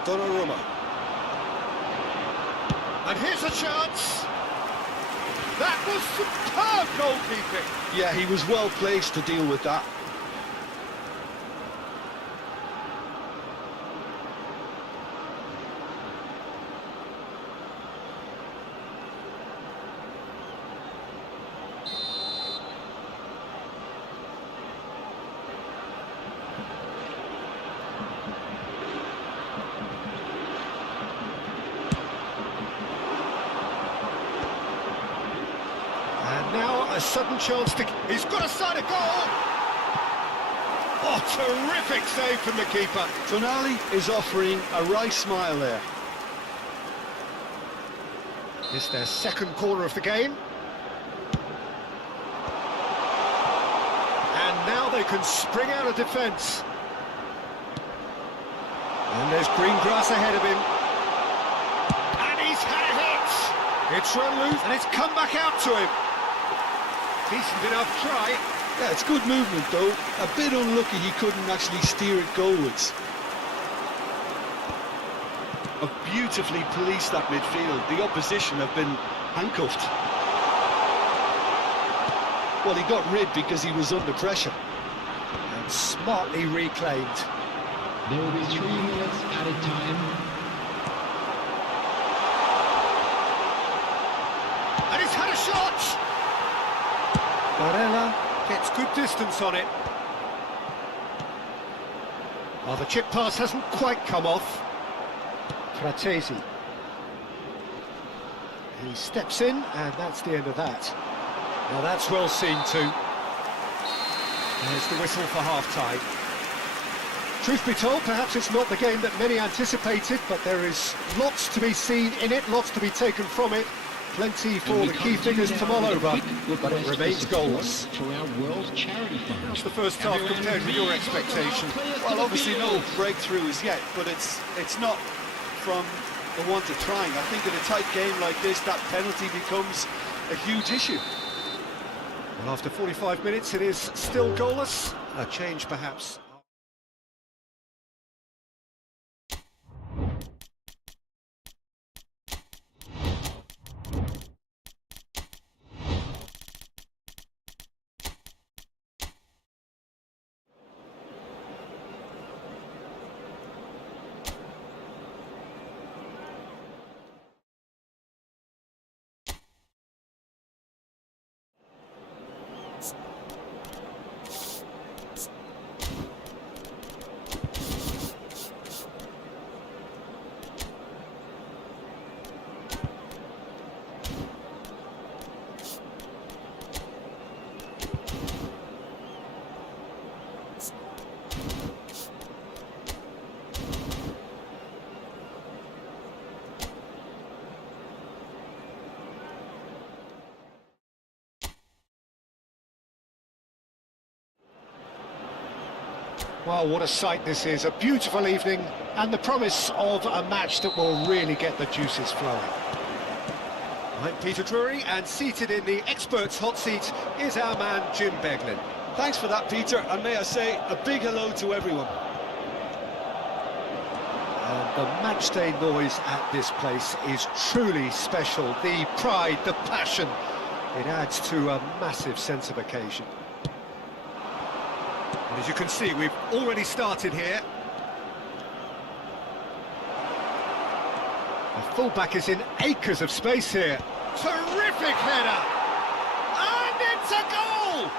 Donnarumma. And here's a chance. That was superb goalkeeping. Yeah, he was well placed to deal with that. A sudden chance to... He's got a side of goal! Oh, terrific save from the keeper. Tonali is offering a wry smile there. It's their second corner of the game. And now they can spring out of defence. And there's green grass ahead of him. And he's had a hit! It's run loose and it's come back out to him. Decent enough try. Yeah, it's good movement though. A bit unlucky he couldn't actually steer it goalwards. Have beautifully policed that midfield. The opposition have been handcuffed. Well, he got rid because he was under pressure. And smartly reclaimed. There will be 3 minutes added time. And he's had a shot! Barella gets good distance on it. Oh, the chip pass hasn't quite come off. Fratesi. He steps in, and that's the end of that. Now that's well seen too. There's the whistle for half-time. Truth be told, perhaps it's not the game that many anticipated, but there is lots to be seen in it, lots to be taken from it. Plenty for the key figures to mull over, but it remains goalless. For our World Charity Fund. How's the first half compared with your expectation? Well, obviously no breakthroughs yet, but it's not from the want of trying. I think in a tight game like this, that penalty becomes a huge issue. Well, after 45 minutes, it is still goalless. A change, perhaps. Well, what a sight this is. A beautiful evening and the promise of a match that will really get the juices flowing. I'm Peter Drury, and seated in the experts' hot seat is our man Jim Beglin. Thanks for that, Peter, and may I say a big hello to everyone. And the matchday noise at this place is truly special. The pride, the passion, it adds to a massive sense of occasion. And as you can see, we've already started here. The fullback is in acres of space here. Terrific header! And it's a goal!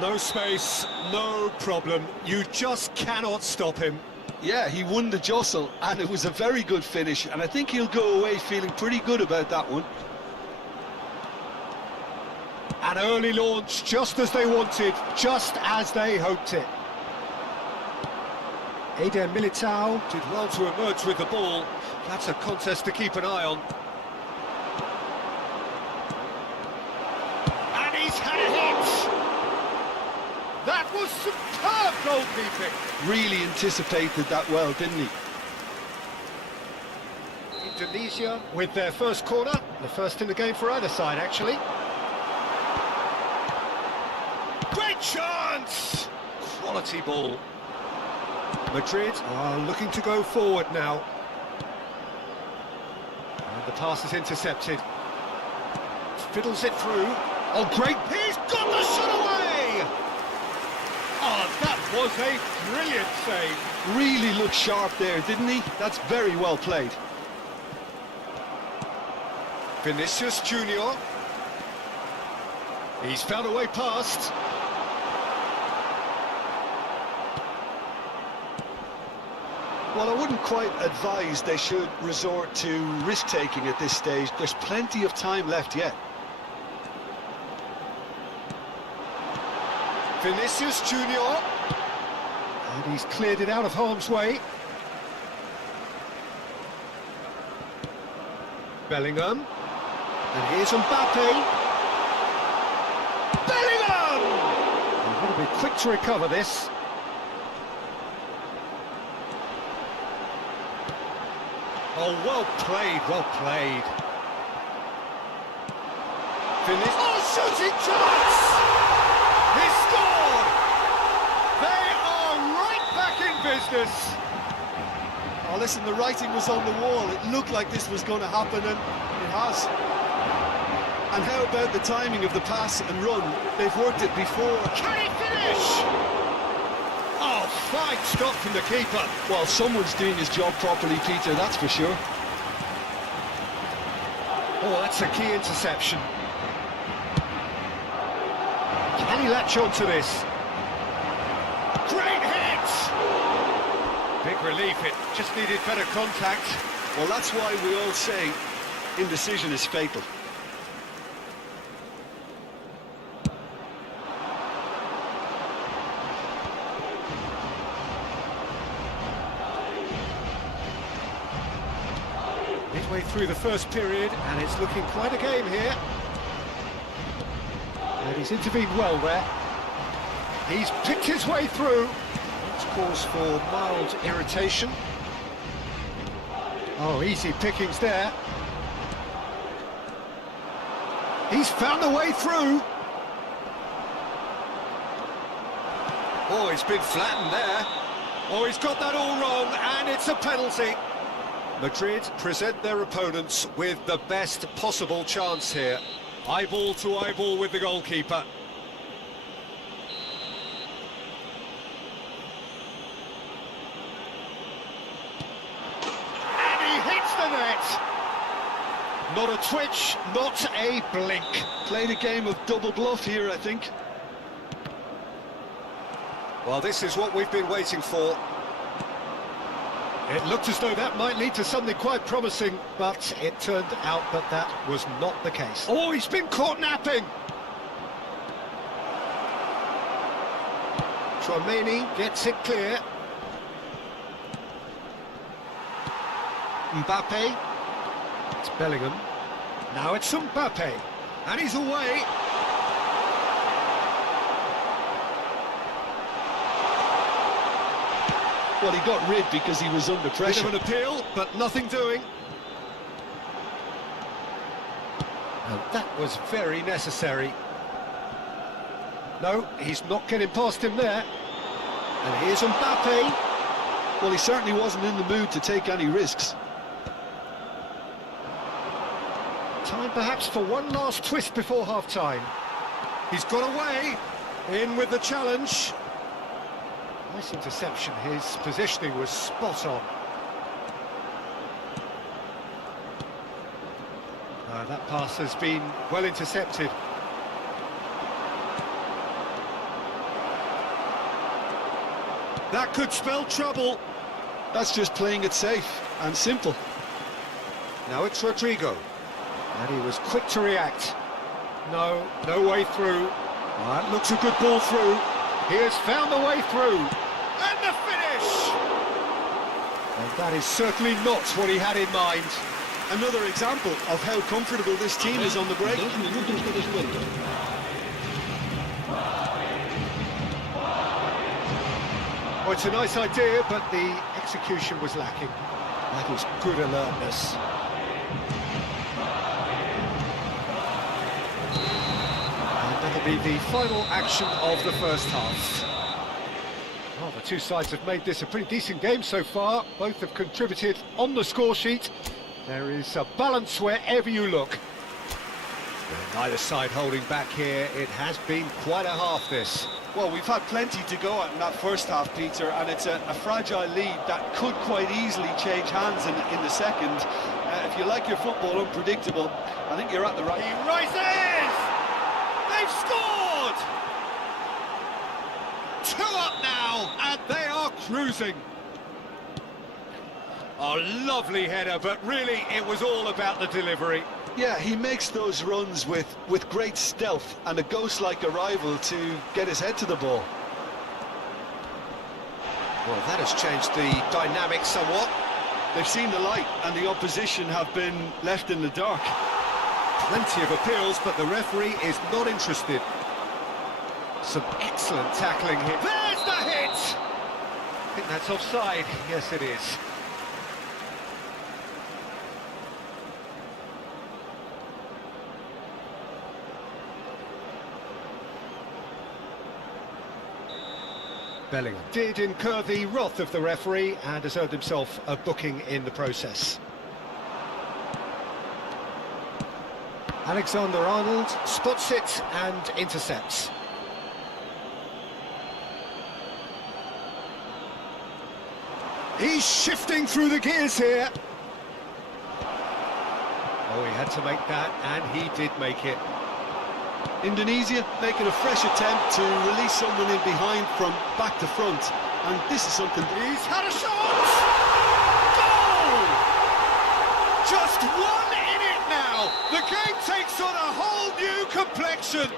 No space, no problem. You just cannot stop him. Yeah, he won the jostle, and it was a very good finish, and I think he'll go away feeling pretty good about that one. An early launch, just as they wanted, just as they hoped it. Eder Militao did well to emerge with the ball. That's a contest to keep an eye on. And he's had a hit! That was superb goalkeeping! Really anticipated that well, didn't he? Indonesia with their first corner, the first in the game for either side, actually. Great chance! Quality ball. Madrid are looking to go forward now. And the pass is intercepted. Fiddles it through. Oh, great! He's got the shot away! Oh, that was a brilliant save. Really looked sharp there, didn't he? That's very well played. Vinicius Junior. He's found a way past. Well, I wouldn't quite advise they should resort to risk-taking at this stage. There's plenty of time left yet. Vinicius Junior. And he's cleared it out of harm's way. Bellingham. And here's Mbappe. Bellingham! He's got to be quick to recover this. Oh, well played, well played. Finish. Oh, shooting chance! He scored! They are right back in business! Oh, listen, the writing was on the wall. It looked like this was going to happen, and it has. And how about the timing of the pass and run? They've worked it before. Can he finish? Oh, fine stop from the keeper. Well, someone's doing his job properly, Peter, that's for sure. Oh, that's a key interception. Can he latch on to this? Great hit! Big relief, it just needed better contact. Well, that's why we all say indecision is fatal. Midway through the first period, and it's looking quite a game here. And he's intervened well there. He's picked his way through. That's cause for mild irritation. Oh, easy pickings there. He's found a way through. Oh, he's been flattened there. Oh, he's got that all wrong, and it's a penalty. Madrid present their opponents with the best possible chance here. Eyeball to eyeball with the goalkeeper. And he hits the net! Not a twitch, not a blink. Played a game of double bluff here, I think. Well, this is what we've been waiting for. It looked as though that might lead to something quite promising, but it turned out that that was not the case. Oh, he's been caught napping! Tchouaméni gets it clear. Mbappe. It's Bellingham. Now it's Mbappe. And he's away. Well, he got rid because he was under pressure. Bit of an appeal, but nothing doing. And that was very necessary. No, he's not getting past him there. And here's Mbappe. Well, he certainly wasn't in the mood to take any risks. Time perhaps for one last twist before half-time. He's got away. In with the challenge. Nice interception, his positioning was spot on. That pass has been well intercepted. That could spell trouble. That's just playing it safe and simple. Now it's Rodrigo. And he was quick to react. No way through. That looks a good ball through. He has found the way through. And the finish! And that is certainly not what he had in mind. Another example of how comfortable this team is on the break. 2 minutos de descuento. Well, it's a nice idea, but the execution was lacking. That was good alertness. And that'll be the final action of the first half. Well, the two sides have made this a pretty decent game so far. Both have contributed on the score sheet. There is a balance wherever you look. Neither side holding back here. It has been quite a half, this. Well, we've had plenty to go at in that first half, Peter, and it's a fragile lead that could quite easily change hands in the second. If you like your football unpredictable, I think you're at the right... He rises! They've scored! 2 up now, and they are cruising. A lovely header, but really it was all about the delivery. Yeah, he makes those runs with great stealth and a ghost-like arrival to get his head to the ball. Well, that has changed the dynamic somewhat. They've seen the light and the opposition have been left in the dark. Plenty of appeals, but the referee is not interested. Some excellent tackling here. There's the hit! I think that's offside. Yes, it is. Bellingham did incur the wrath of the referee and has earned himself a booking in the process. Alexander-Arnold spots it and intercepts. He's shifting through the gears here. Oh, he had to make that, and he did make it. Indonesia making a fresh attempt to release someone in behind from back to front, and this is something... He's had a shot! Goal! Just one in it now! The game takes on a whole new complexion!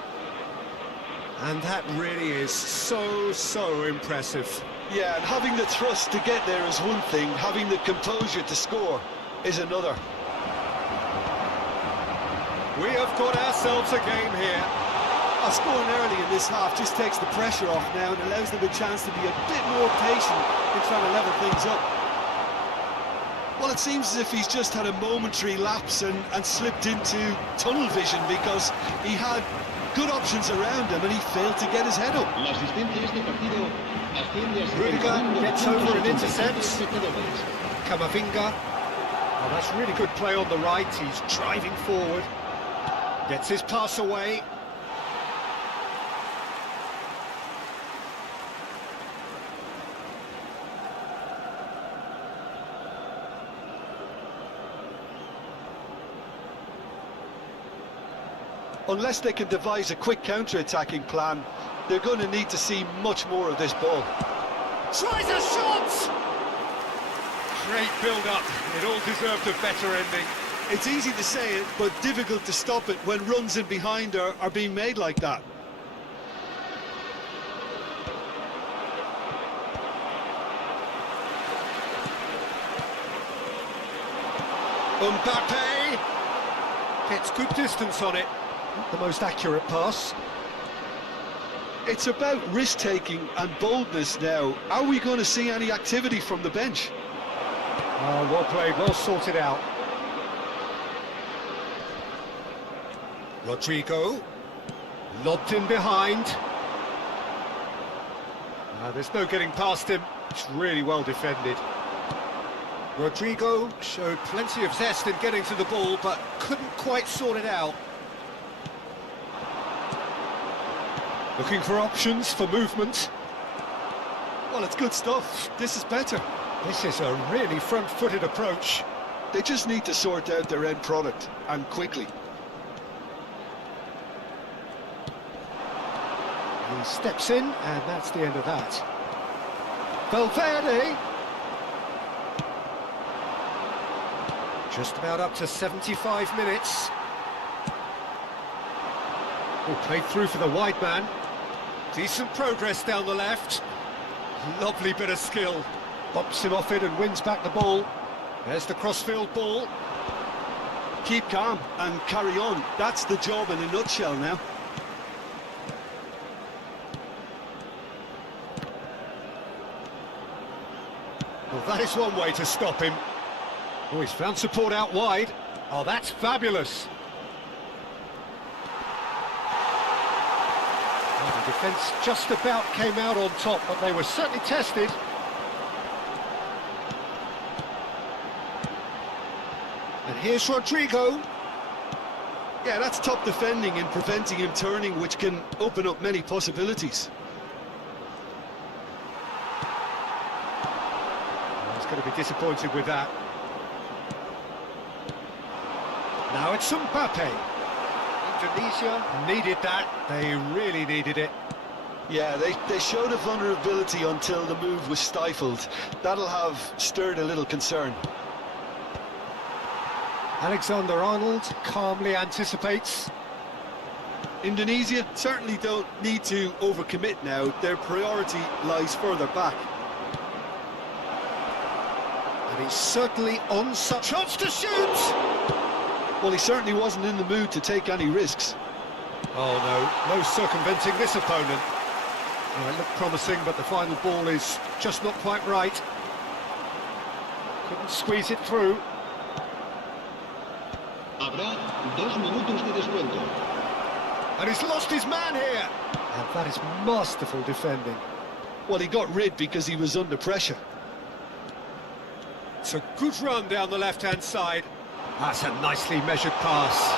And that really is so impressive. Yeah, and having the thrust to get there is one thing, having the composure to score is another. We have got ourselves a game here. Scoring early in this half just takes the pressure off now and allows them a chance to be a bit more patient in trying to level things up. Well, it seems as if he's just had a momentary lapse and slipped into tunnel vision because he had good options around him and he failed to get his head up. Rudiger gets over and intercepts. Kamavinga. Oh, that's really good play on the right. He's driving forward. Gets his pass away. Unless they can devise a quick counter-attacking plan, they're going to need to see much more of this ball. Tries a shot! Great build-up. It all deserved a better ending. It's easy to say it, but difficult to stop it when runs in behind are being made like that. Mbappe gets good distance on it. Not the most accurate pass. It's about risk-taking and boldness now. Are we going to see any activity from the bench? Oh, well played, well sorted out. Rodrigo, lobbed in behind. There's no getting past him. It's really well defended. Rodrigo showed plenty of zest in getting to the ball, but couldn't quite sort it out. Looking for options for movement. Well, it's good stuff. This is better. This is a really front-footed approach. They just need to sort out their end product, and quickly. He steps in, and that's the end of that. Valverde. Just about up to 75 minutes. Oh, played through for the wide man. Decent progress down the left. Lovely bit of skill. Bops him off it and wins back the ball. There's the crossfield ball. Keep calm and carry on. That's the job in a nutshell now. Well, that is one way to stop him. Oh, he's found support out wide. Oh, that's fabulous. Well, the defence just about came out on top, but they were certainly tested. And here's Rodrigo. Yeah, that's top defending and preventing him turning, which can open up many possibilities. Well, he's going to be disappointed with that. Now it's Mbappe. Indonesia needed that. They really needed it. Yeah, they showed a vulnerability until the move was stifled. That'll have stirred a little concern. Alexander-Arnold calmly anticipates. Indonesia certainly don't need to overcommit now. Their priority lies further back. And he's certainly on such shots to shoot. Well, he certainly wasn't in the mood to take any risks. Oh no, no circumventing this opponent. Oh, it looked promising, but the final ball is just not quite right. Couldn't squeeze it through. Habrá 2 minutos de descuento. And he's lost his man here. And that is masterful defending. Well, he got rid because he was under pressure. It's a good run down the left-hand side. That's a nicely measured pass.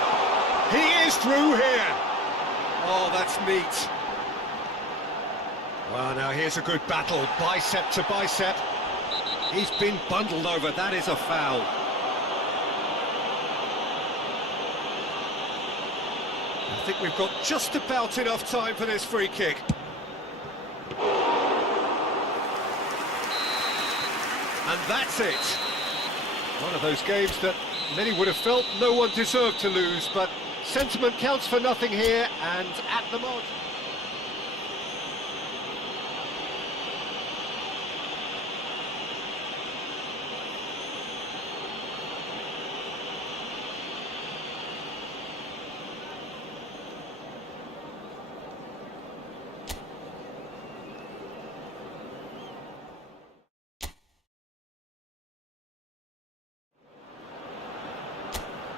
He is through here. Oh, that's neat. Well, now here's a good battle, bicep to bicep. He's been bundled over, that is a foul. I think we've got just about enough time for this free kick. And that's it. One of those games that many would have felt no one deserved to lose, but sentiment counts for nothing here, and at the margin.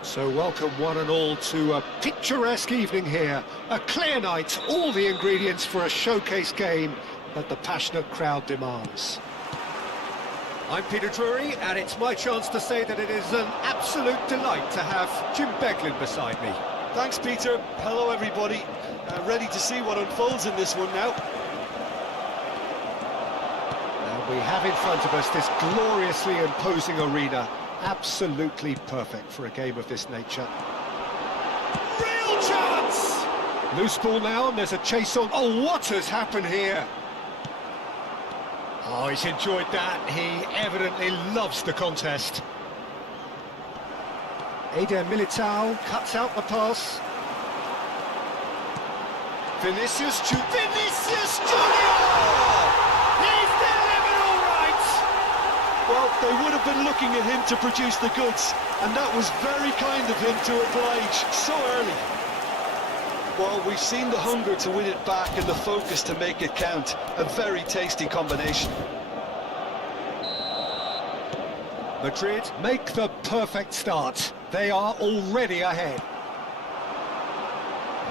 So welcome one and all to a picturesque evening here. A clear night, all the ingredients for a showcase game that the passionate crowd demands. I'm Peter Drury, and it's my chance to say that it is an absolute delight to have Jim Beglin beside me. Thanks, Peter. Hello, everybody. Ready to see what unfolds in this one now. And we have in front of us this gloriously imposing arena. Absolutely perfect for a game of this nature. Real chance! Loose ball now, and there's a chase on. Oh, what has happened here? Oh, he's enjoyed that. He evidently loves the contest. Eder Militao cuts out the pass. Vinicius Junior! He's delivered all right! Well, they would have been looking at him to produce the goods, and that was very kind of him to oblige so early. Well, we've seen the hunger to win it back and the focus to make it count. A very tasty combination. Madrid make the perfect start. They are already ahead.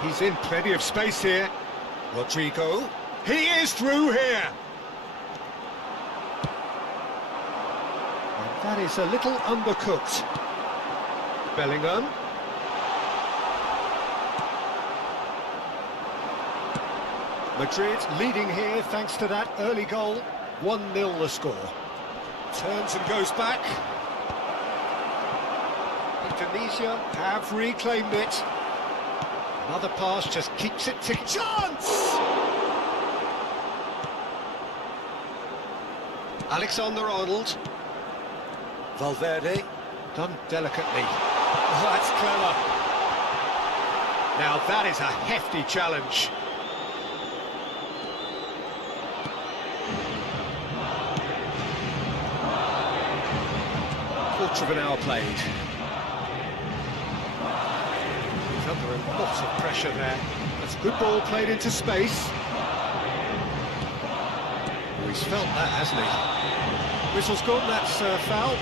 He's in plenty of space here. Rodrigo. He is through here. And that is a little undercooked. Bellingham. Madrid leading here thanks to that early goal. 1-0 the score. Turns and goes back. Indonesia have reclaimed it. Another pass just keeps it ticking. Chance! Alexander-Arnold. Valverde. Done delicately. Oh, that's clever. Now that is a hefty challenge. Quarter of an hour played. He's under a lot of pressure there. That's a good ball played into space. Oh, he's felt that, hasn't he? Whistle's gone, that's foul.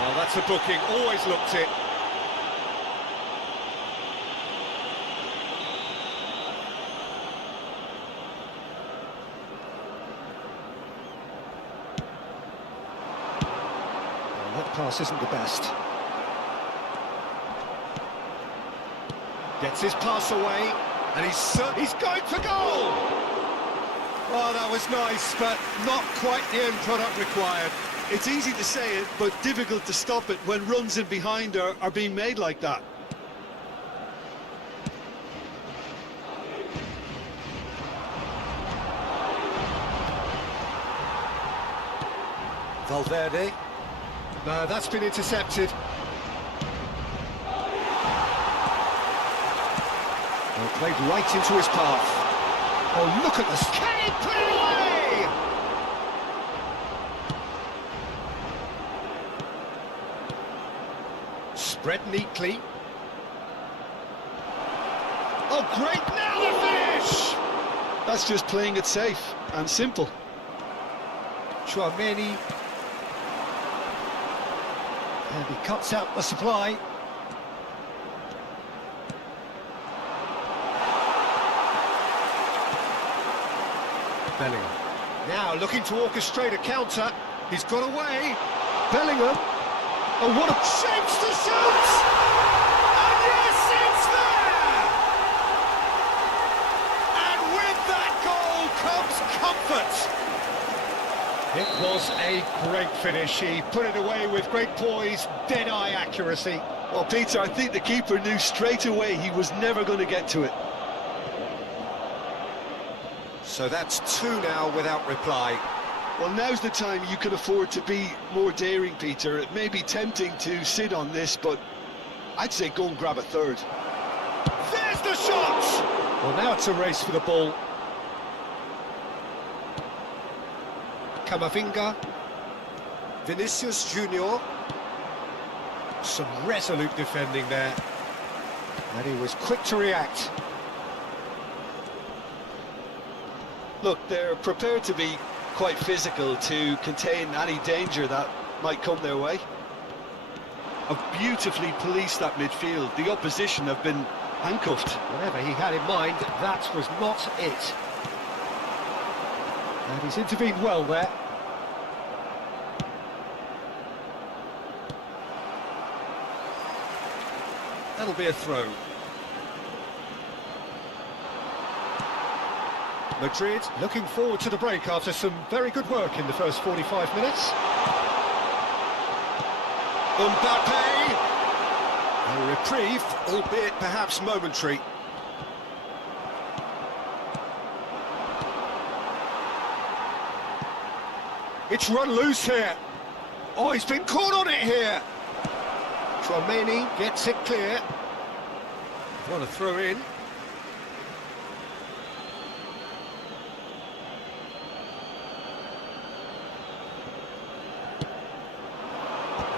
Oh, that's a booking, always looked it. That pass isn't the best. Gets his pass away, and he's going for goal! Oh, that was nice, but not quite the end product required. It's easy to say it, but difficult to stop it when runs in behind are being made like that. Valverde. No, that's been intercepted. Well, played right into his path. Oh, look at this. Can he put it away? Spread neatly. Oh, great, now the finish! That's just playing it safe and simple. Chouameni. And he cuts out the supply. Bellingham. Now looking to orchestrate a counter. He's got away. Bellingham. Oh, what a shapes to shoot! And yes, it's there! And with that goal comes comfort. It was a great finish. He put it away with great poise, dead-eye accuracy. Well, Peter, I think the keeper knew straight away he was never going to get to it. So that's 2 now without reply. Well, now's the time you can afford to be more daring, Peter. It may be tempting to sit on this, but I'd say go and grab a third. There's the shot! Well, now it's a race for the ball. Camavinga. Vinicius Junior. Some resolute defending there. And he was quick to react. Look, they're prepared to be quite physical to contain any danger that might come their way. Have beautifully policed that midfield. The opposition have been handcuffed. Whatever he had in mind, that was not it. And he's intervened well there. That'll be a throw. Madrid looking forward to the break after some very good work in the first 45 minutes. Mbappe! A reprieve, albeit perhaps momentary. It's run loose here. Oh, he's been caught on it here. Tchouameni gets it clear. What a throw in.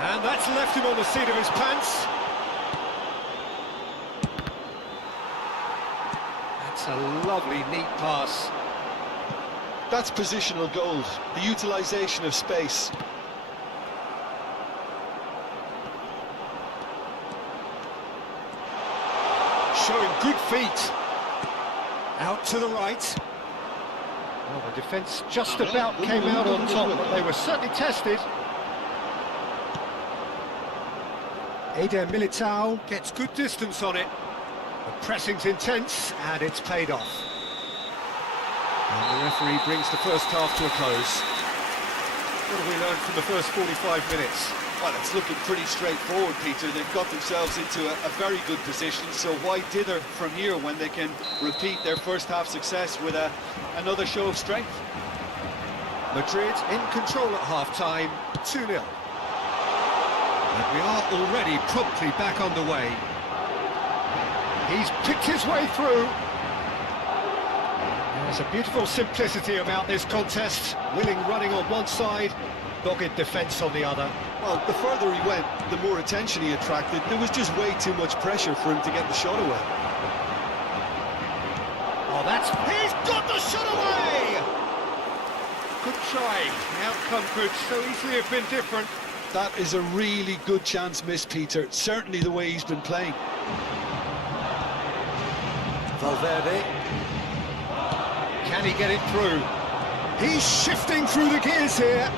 And that's left him on the seat of his pants. That's a lovely, neat pass. That's positional gold, the utilisation of space. Showing good feet. Out to the right. Well, the defence just about came out on top, but they were certainly tested. Eder Militao gets good distance on it. The pressing's intense, and it's paid off. And the referee brings the first half to a close. What have we learned from the first 45 minutes? Well, it's looking pretty straightforward, Peter. They've got themselves into a very good position, so why dither from here when they can repeat their first half success with another show of strength? Madrid in control at half-time, 2-0. And we are already promptly back underway. He's picked his way through. There's a beautiful simplicity about this contest. Willing running on one side, dogged defence on the other. Well, the further he went, the more attention he attracted. There was just way too much pressure for him to get the shot away. Oh, he's got the shot away! Good try. The outcome could so easily have been different. That is a really good chance missed, Peter. Certainly the way he's been playing. Valverde. Can he get it through? He's shifting through the gears here.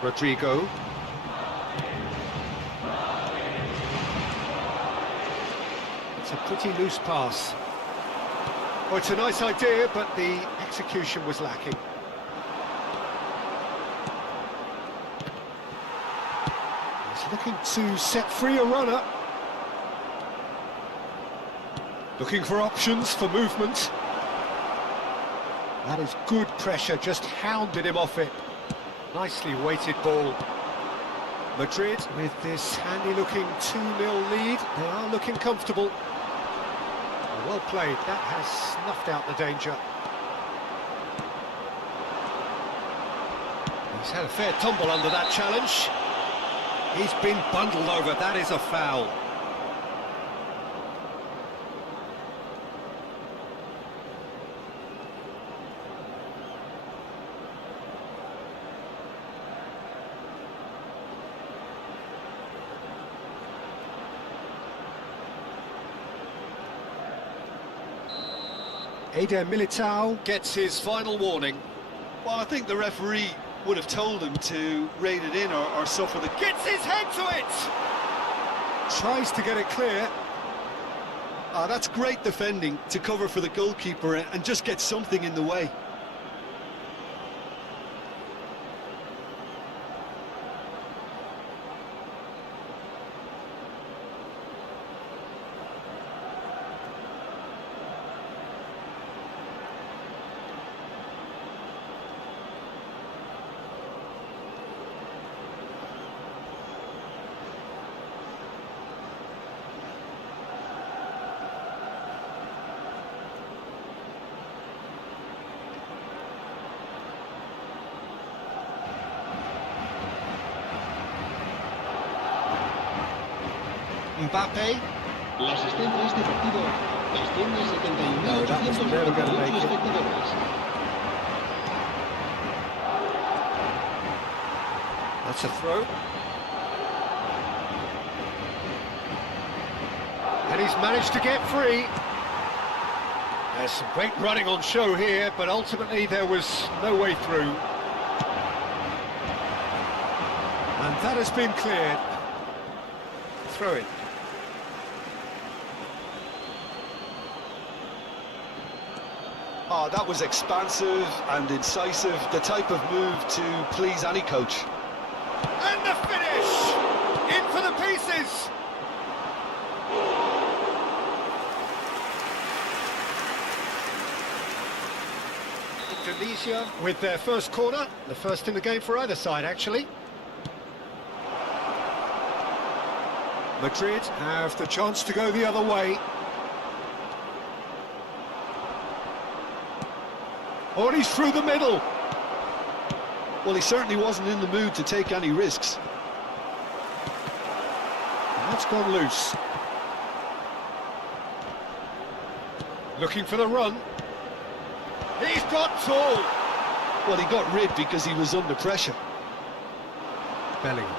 Rodrigo. It's a pretty loose pass. Oh, it's a nice idea, but the execution was lacking. He's looking to set free a runner. Looking for options for movement. That is good pressure, just hounded him off it. Nicely weighted ball. Madrid with this handy-looking 2-0 lead. They are looking comfortable. Well played, that has snuffed out the danger. He's had a fair tumble under that challenge. He's been bundled over, that is a foul. Eder Militao gets his final warning. Well, I think the referee would have told him to rate it in or suffer the... Gets his head to it! Tries to get it clear. Ah, that's great defending to cover for the goalkeeper and just get something in the way. Mbappe. La asistencia a este partido asciende a No, that was never going to make it. espectadores. That's a throw. And he's managed to get free. There's some great running on show here, but ultimately there was no way through. And that has been cleared. Throw it. Oh, that was expansive and incisive, the type of move to please any coach. And the finish! In for the pieces! Indonesia with their first corner, the first in the game for either side, actually. Madrid have the chance to go the other way. Oh, and he's through the middle. Well, he certainly wasn't in the mood to take any risks. And that's gone loose. Looking for the run. He's got tall. Well, he got rid because he was under pressure. Bellingham.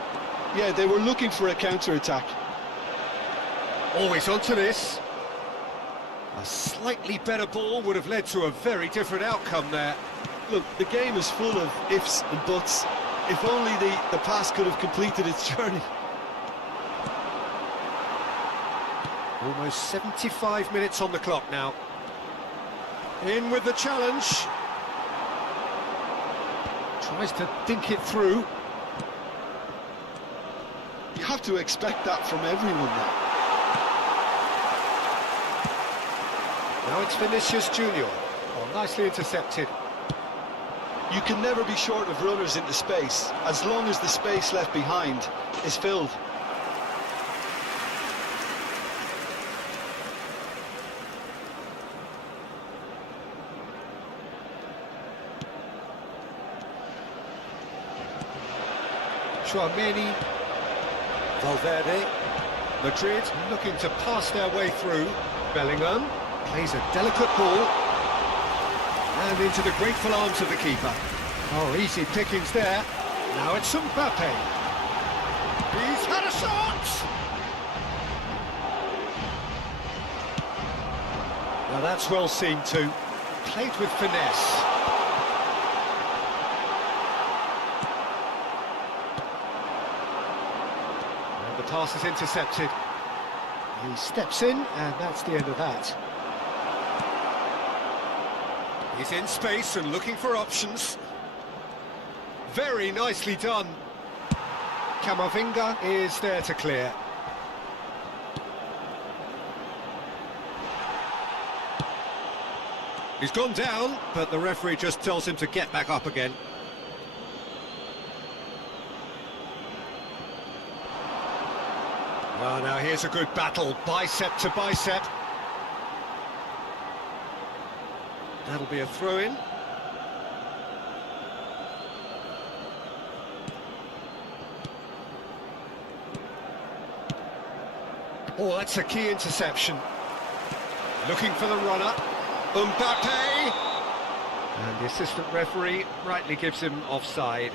Yeah, they were looking for a counter-attack. Always onto this. A slightly better ball would have led to a very different outcome there. Look, the game is full of ifs and buts. If only the pass could have completed its journey. Almost 75 minutes on the clock now. In with the challenge. Tries to dink it through. You have to expect that from everyone now. Now it's Vinicius Junior. Oh, nicely intercepted. You can never be short of runners into space, as long as the space left behind is filled. Chouameni. Valverde. Madrid looking to pass their way through. Bellingham plays a delicate ball. And into the grateful arms of the keeper. Oh, easy pickings there. Now it's Mbappe. He's had a shot! Now that's well seen too. Played with finesse. And the pass is intercepted. He steps in, and that's the end of that. He's in space and looking for options. Very nicely done. Camavinga is there to clear. He's gone down, but the referee just tells him to get back up again. Well, now here's a good battle, bicep to bicep. That'll be a throw-in. Oh, that's a key interception. Looking for the runner. Mbappe! And the assistant referee rightly gives him offside.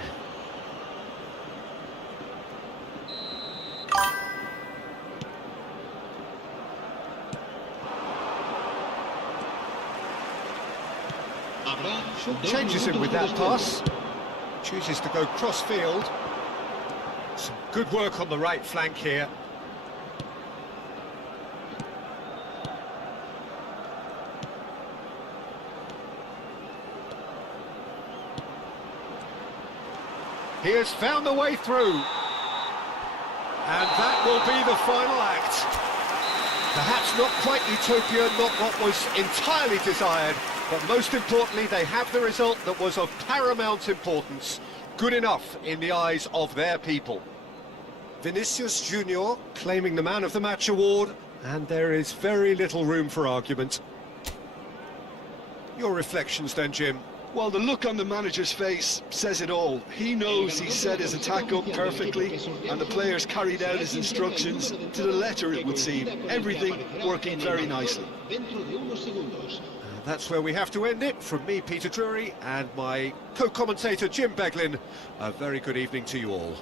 Habrá Changes him with that pass. Chooses to go cross-field. Some good work on the right flank here. He has found the way through. And that will be the final act. Perhaps not quite utopia, not what was entirely desired, but most importantly, they have the result that was of paramount importance. Good enough in the eyes of their people. Vinicius Junior claiming the Man of the Match award, and there is very little room for argument. Your reflections then, Jim? Well, the look on the manager's face says it all. He knows he set his attack up perfectly, and the players carried out his instructions to the letter, it would seem. Everything working very nicely. That's where we have to end it. From me, Peter Drury, and my co-commentator, Jim Beglin. A very good evening to you all.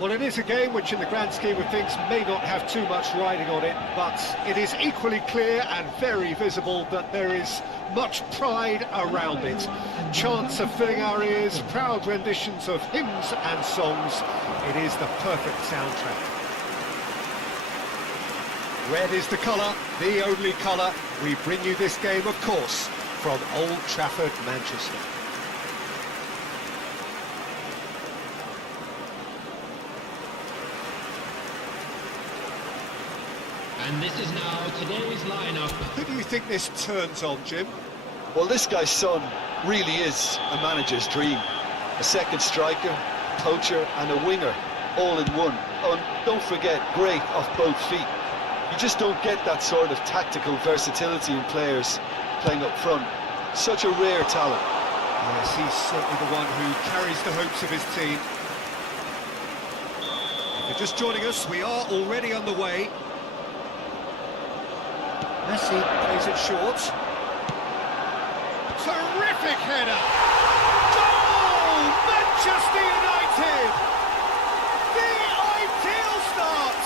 Well, it is a game which, in the grand scheme of things, may not have too much riding on it, but it is equally clear and very visible that there is much pride around it. Chants are filling our ears, proud renditions of hymns and songs. It is the perfect soundtrack. Red is the colour, the only colour. We bring you this game, of course, from Old Trafford, Manchester. And this is now today's lineup. Who do you think this turns on, Jim? Well, this guy's son really is a manager's dream. A second striker, poacher and a winger, all in one. Oh, and don't forget, great off both feet. You just don't get that sort of tactical versatility in players playing up front. Such a rare talent. Yes, he's certainly the one who carries the hopes of his team. If you're just joining us, we are already underway. Messi plays it short. Terrific header! Goal! Manchester United! The ideal start!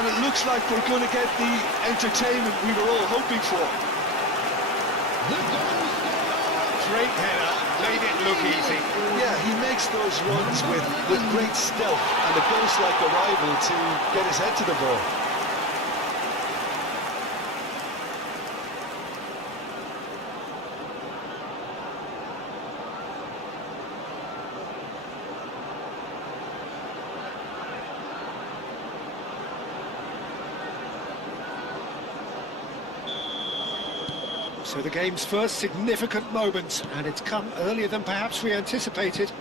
And it looks like we're going to get the entertainment we were all hoping for. Great header, made it look easy. Yeah, he makes those runs with great stealth and a ghost-like arrival to get his head to the ball. So the game's first significant moment, and it's come earlier than perhaps we anticipated.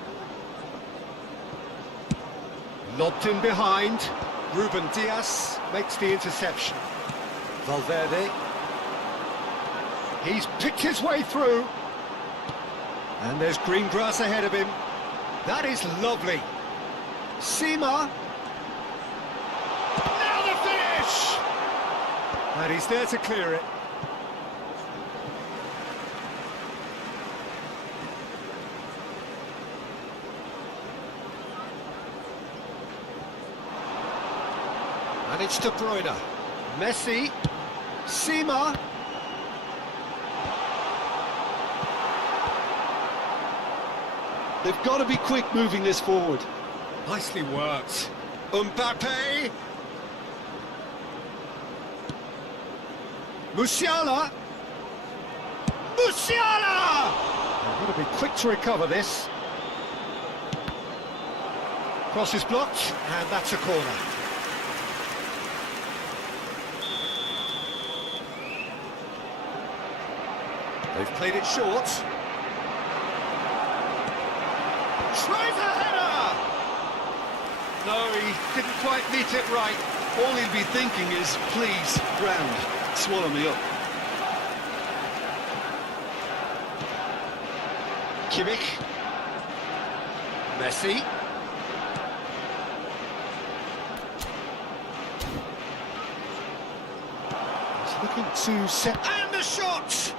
Lobbed in behind. Ruben Diaz makes the interception. Valverde. He's picked his way through. And there's green grass ahead of him. That is lovely. Sima. Now the finish! And he's there to clear it. And it's De Bruyne. Messi. Sima. They've got to be quick moving this forward. Nicely worked. Mbappe. Musiala. Musiala! They've got to be quick to recover this. Cross is blocked, and that's a corner. They've played it short. Tries a header! No, he didn't quite meet it right. All he'll be thinking is, please, ground, swallow me up. Kimmich. Messi. He's looking to set... And the shot!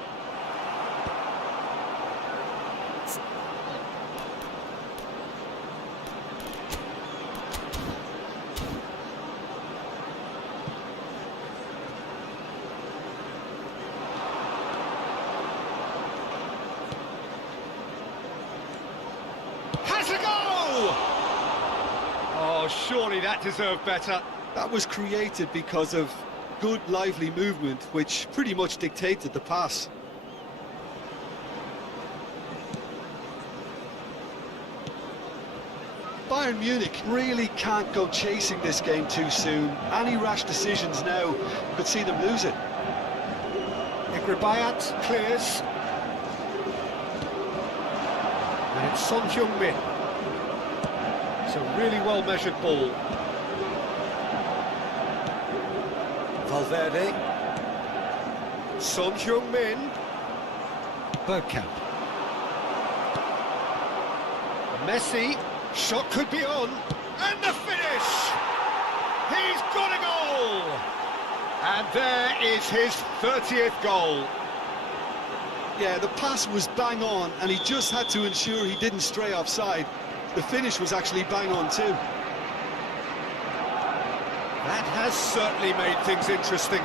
Has a goal! Oh, surely that deserved better. That was created because of good, lively movement, which pretty much dictated the pass. Bayern Munich really can't go chasing this game too soon. Any rash decisions now could see them lose it. BERBAYAR clears. And it's Son Heung-min. It's a really well-measured ball. Valverde. Son Heung-min. Bergkamp. Messi. Shot could be on. And the finish! He's got a goal! And there is his 30th goal. Yeah, the pass was bang on, and he just had to ensure he didn't stray offside. the finish was actually bang on too. That has certainly made things interesting.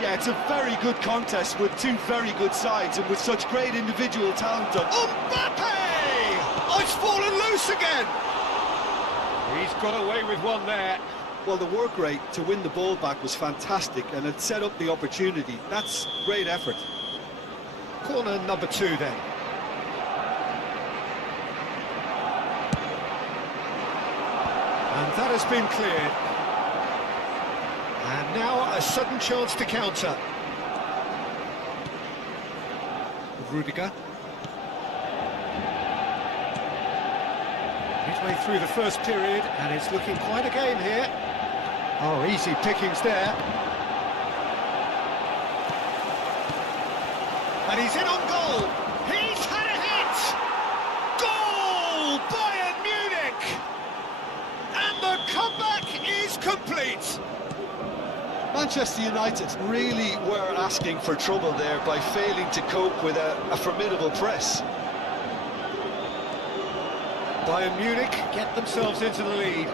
Yeah, it's a very good contest with two very good sides and with such great individual talent. Mbappe! Oh, it's fallen loose again! He's got away with one there. Well, the work rate to win the ball back was fantastic, and it set up the opportunity. That's great effort. Corner number 2 then. And that has been cleared. And now a sudden chance to counter. Rudiger. Midway through the first period, and it's looking quite a game here. Oh, easy pickings there. And he's in on goal. He's had a hit! Goal! Bayern Munich! And the comeback is complete. Manchester United really were asking for trouble there by failing to cope with a formidable press. Bayern Munich get themselves into the lead.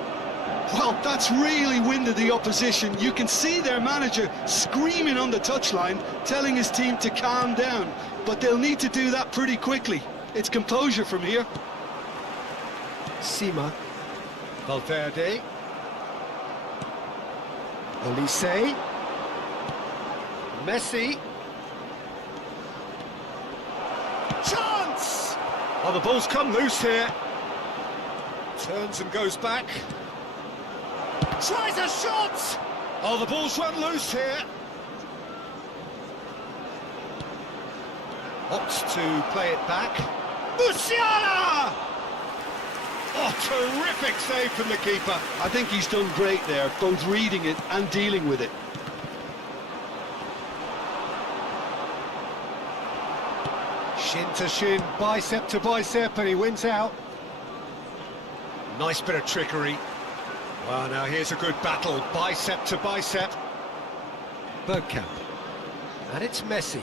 Well, that's really winded the opposition. You can see their manager screaming on the touchline, telling his team to calm down. But they'll need to do that pretty quickly. It's composure from here. Sima. Valverde. Olise. Messi. Chance! Oh, the ball's come loose here. Turns and goes back. Tries a shot! Oh, the ball's run loose here. Opts to play it back. Musiala! Oh, terrific save from the keeper. I think he's done great there, both reading it and dealing with it. Shin to shin, bicep to bicep, and he wins out. Nice bit of trickery. Well, now here's a good battle, bicep to bicep. Bergkamp. And it's Messi.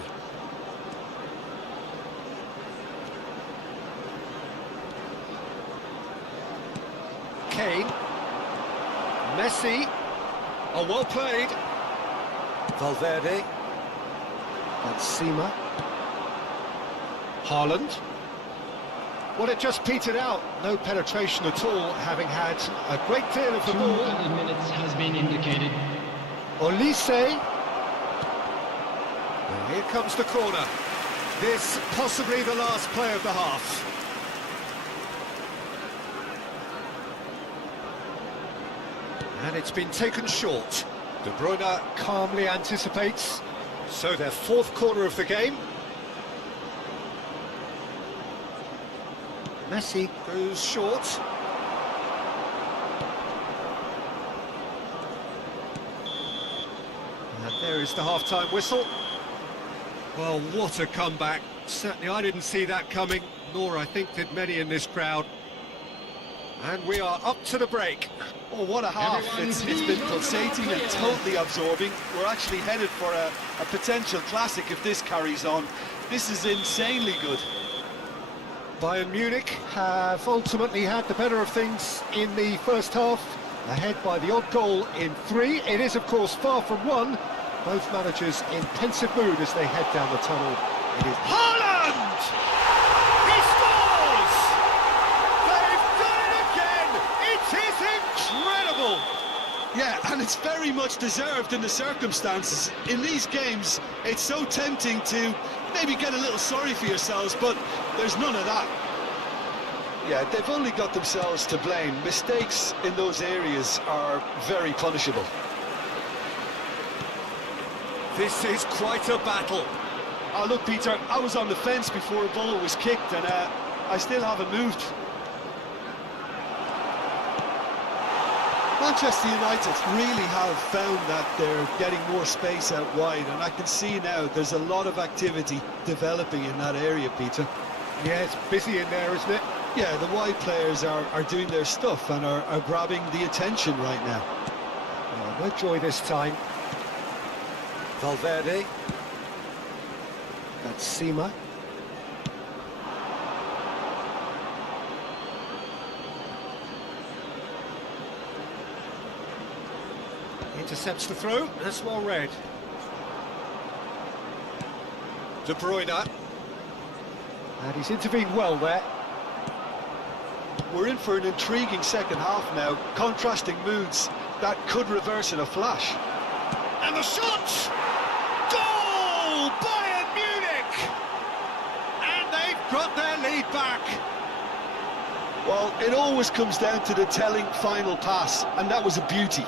Kane. Messi. Oh, well played. Valverde. That's Sima. Haaland. Well, it just petered out. No penetration at all, having had a great deal of the 2 ball. added minutes has been indicated. Olise. And here comes the corner. This possibly the last play of the half. And it's been taken short. De Bruyne calmly anticipates. So their 4th corner of the game. Messi goes short. And there is the half-time whistle. Well, what a comeback. Certainly I didn't see that coming, nor I think did many in this crowd. And we are up to the break. Oh, what a half. It's been pulsating and totally absorbing. We're actually headed for a potential classic if this carries on. This is insanely good. Bayern Munich have ultimately had the better of things in the first half, ahead by the odd goal in 3. It is, of course, far from 1. Both managers in pensive mood as they head down the tunnel. It is Haaland! He scores! They've done it again! It is incredible! Yeah, and it's very much deserved in the circumstances. In these games, it's so tempting to maybe get a little sorry for yourselves, but there's none of that. Yeah, they've only got themselves to blame. Mistakes in those areas are very punishable. This is quite a battle. Oh, look, Peter, I was on the fence before a ball was kicked, and I still haven't moved. Manchester United really have found that they're getting more space out wide, and I can see now there's a lot of activity developing in that area, Peter. Yeah, it's busy in there, isn't it? Yeah, the wide players are doing their stuff and are grabbing the attention right now. Oh, no joy this time. Valverde. That's Sima. Intercepts the throw, that's well read. De Bruyne. And he's intervened well there. We're in for an intriguing second half now. Contrasting moods that could reverse in a flash. And the shot! Goal! Bayern Munich! And they've got their lead back. Well, it always comes down to the telling final pass, and that was a beauty.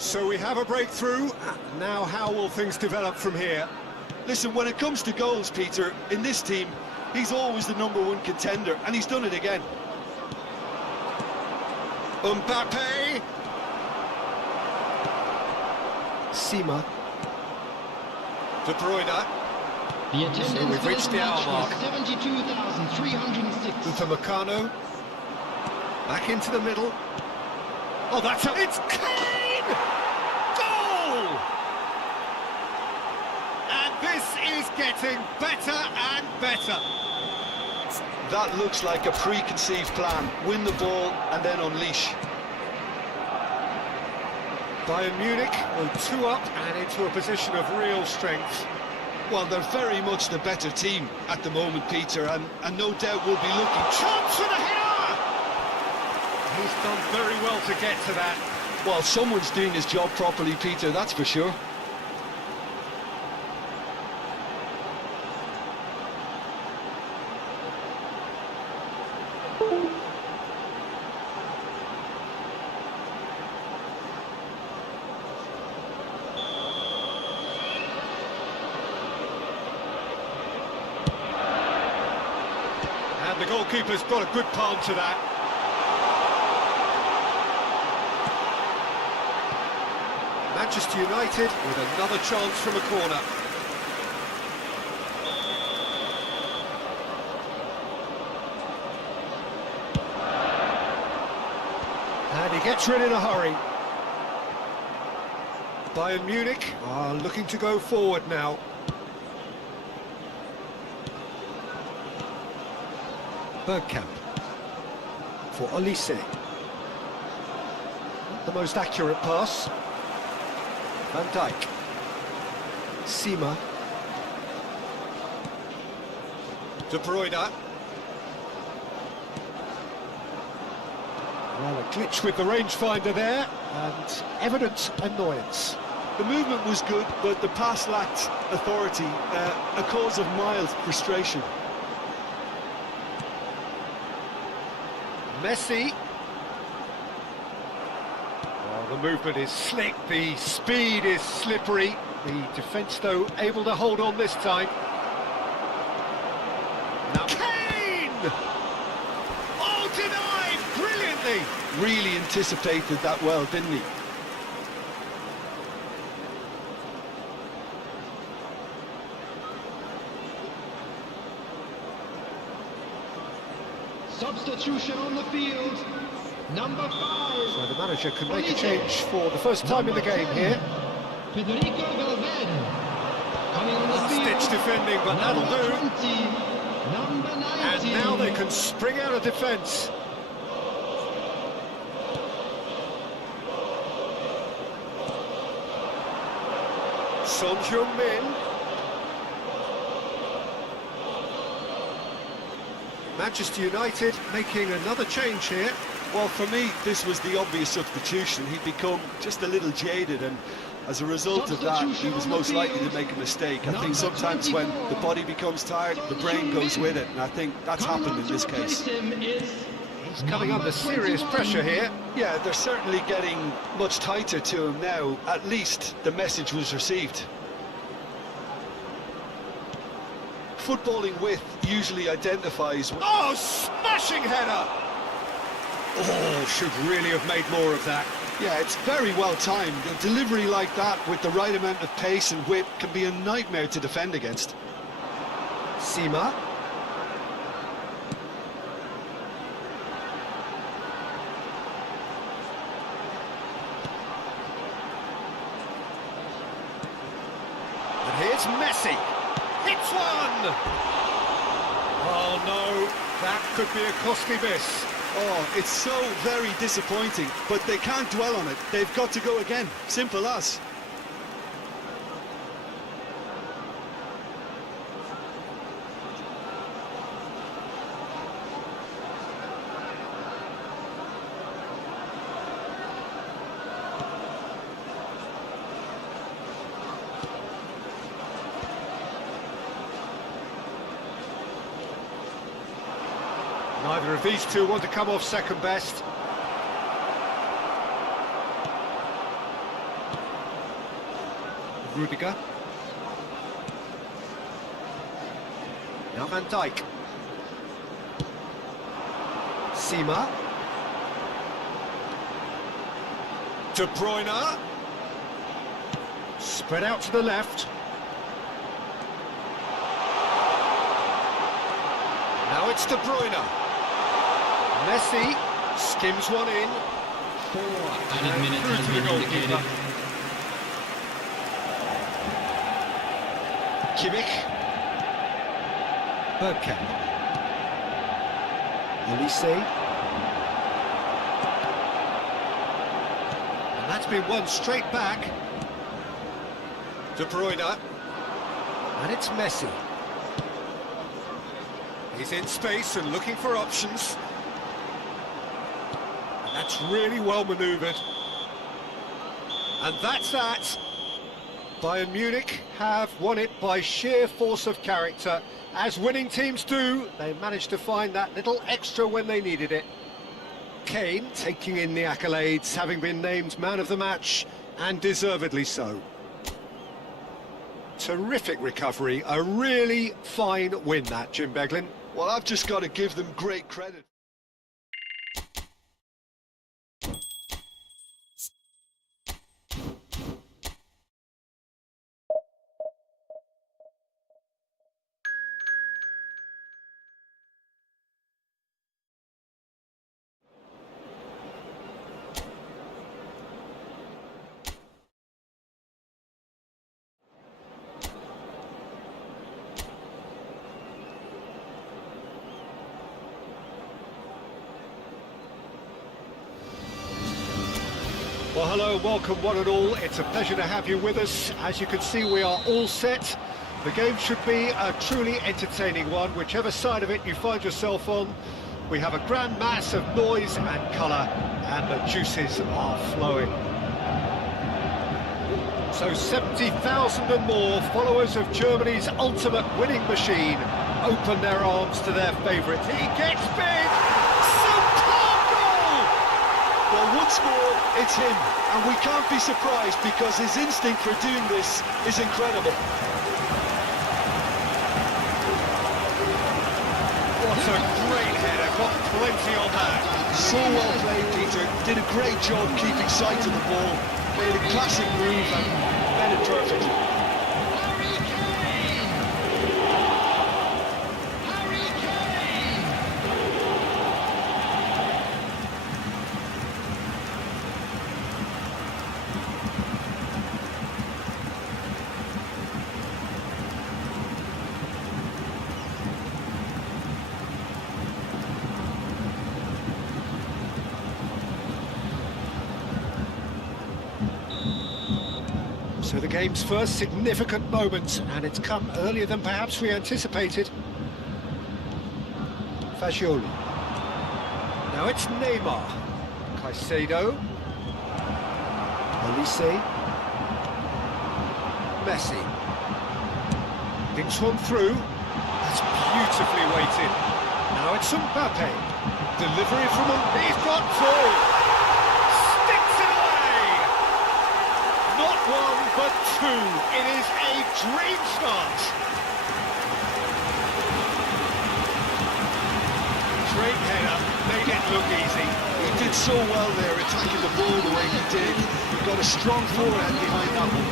So we have a breakthrough. Now how will things develop from here? Listen, when it comes to goals, Peter, in this team, he's always the #1 contender, and he's done it again. Mbappe. Sima. De Bruyne. The attendance So we've for reached this the hour match mark. was 72,306. Upamecano. Back into the middle. Oh, that's a... It's Kane! Goal! And this is getting better and better. That looks like a preconceived plan. Win the ball and then unleash. Bayern Munich go 2 up and into a position of real strength. Well, they're very much the better team at the moment, Peter, and no doubt will be looking. Chance for the header! He's done very well to get to that. Well, someone's doing his job properly, Peter, that's for sure. And the goalkeeper's got a good palm to that. Manchester United with another chance from a corner. And he gets rid in a hurry. Bayern Munich are looking to go forward now. Bergkamp for Olise. Not the most accurate pass. Van Dijk. Sima. De Bruyne. Well, a glitch with the rangefinder there, and evident annoyance. The movement was good, but the pass lacked authority, a cause of mild frustration. Messi. The movement is slick, the speed is slippery. The defence, though, able to hold on this time. Now Kane! Oh, denied brilliantly! Really anticipated that well, didn't he? Substitution on the field. Number 5. So the manager can make a change for the first time in the game here. Federico Valverde. Coming on the field. Stitch defending, but that'll do. 20. Number 19. And now they can spring out of defence. Son Heung-min. Manchester United making another change here. Well, for me, this was the obvious substitution. He'd become just a little jaded, and as a result of that, he was most likely to make a mistake. I think sometimes when the body becomes tired, the brain goes with it, and I think that's happened in this case. He's coming under serious pressure here. Yeah, they're certainly getting much tighter to him now. At least the message was received. Footballing width usually identifies... Oh, smashing header! Oh, should really have made more of that. Yeah, it's very well timed. A delivery like that with the right amount of pace and whip can be a nightmare to defend against. Sima. And here's Messi. Hits one! Oh no, that could be a costly miss. Oh, it's so very disappointing, but they can't dwell on it. They've got to go again. Simple as. Neither of these two want to come off second best. Rudiger. Now Van Dijk. Sima. De Bruyne. Spread out to the left. Now it's De Bruyne. Messi skims one in. 4 added minute has been indicated. Kimmich. Bergkamp. Elise. And that's been won straight back. De Bruyne. And it's Messi. He's in space and looking for options. And that's really well manoeuvred. And that's that. Bayern Munich have won it by sheer force of character. As winning teams do, they managed to find that little extra when they needed it. Kane taking in the accolades, having been named man of the match, and deservedly so. Terrific recovery, a really fine win that, Jim Beglin. Well, I've just got to give them great credit. Well, hello, welcome one and all. It's a pleasure to have you with us. As you can see, we are all set. The game should be a truly entertaining one, whichever side of it you find yourself on. We have a grand mass of noise and colour, and the juices are flowing. So 70,000 and more followers of Germany's ultimate winning machine open their arms to their favourite. He gets big! Superb goal! Well, once more, it's him, and we can't be surprised because his instinct for doing this is incredible. What a great header, got plenty on that. So well played, Peter. Did a great job keeping sight of the ball. Made a classic move and met it perfectly. So the game's first significant moment, and it's come earlier than perhaps we anticipated. Fagioli. Now it's Neymar. Caicedo. Olise. Messi. Dinks one through. That's beautifully weighted. Now it's Mbappe. Delivery from him. He's got two. Sticks it away. Not one, but two. It is a dream start. Great header. Made it look easy. He did so well there, attacking the ball the way he did. He got a strong forehand behind that one.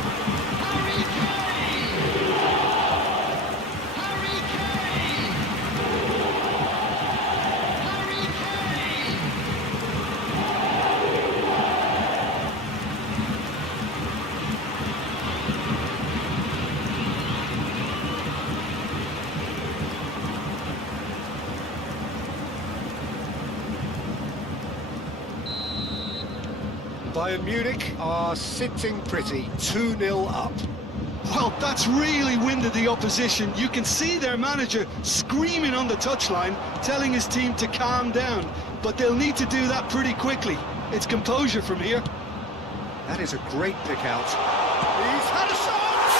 Bayern Munich are sitting pretty, 2-0 up. Well, that's really winded the opposition. You can see their manager screaming on the touchline, telling his team to calm down. But they'll need to do that pretty quickly. It's composure from here. That is a great pick out. He's had a shot!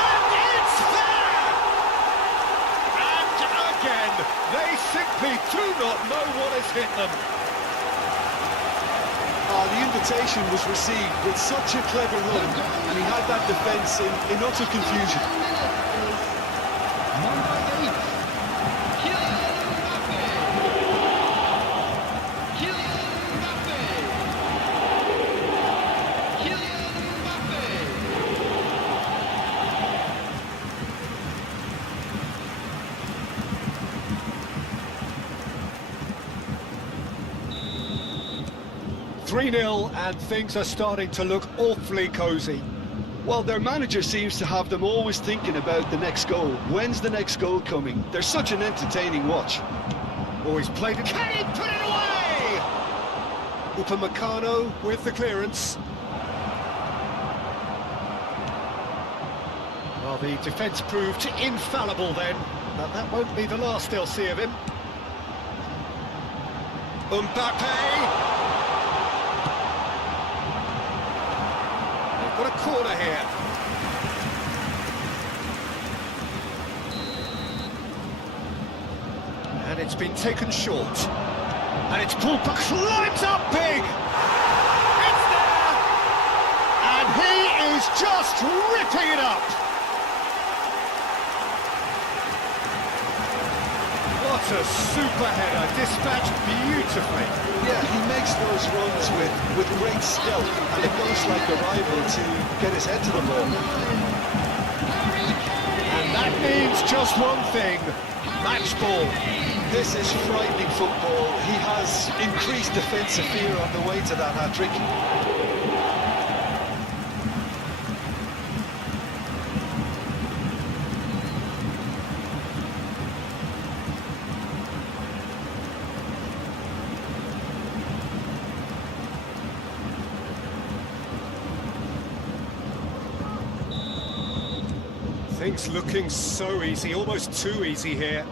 And it's there! And again, they simply do not know what has hit them. The invitation was received with such a clever run, and he had that defence in utter confusion. Number 8, Kylian Mbappe. Kylian Mbappe. Kylian Mbappe. 3-0 and things are starting to look awfully cosy. Well, their manager seems to have them always thinking about the next goal. When's the next goal coming? They're such an entertaining watch. Oh, he's played it. Can he put it away? Upamecano with the clearance. Well, the defence proved infallible then, but that won't be the last they'll see of him. Mbappe! Got a corner here. And it's been taken short. And it's pulled back, climbs up big! It's there! And he is just ripping it up! What a super header, dispatched beautifully. Yeah, he makes those runs with great stealth, and it goes like a rival to get his head to the ball. And that means just one thing, match ball. This is frightening football. He has increased defensive fear on the way to that hat-trick. Things looking so easy, almost too easy here.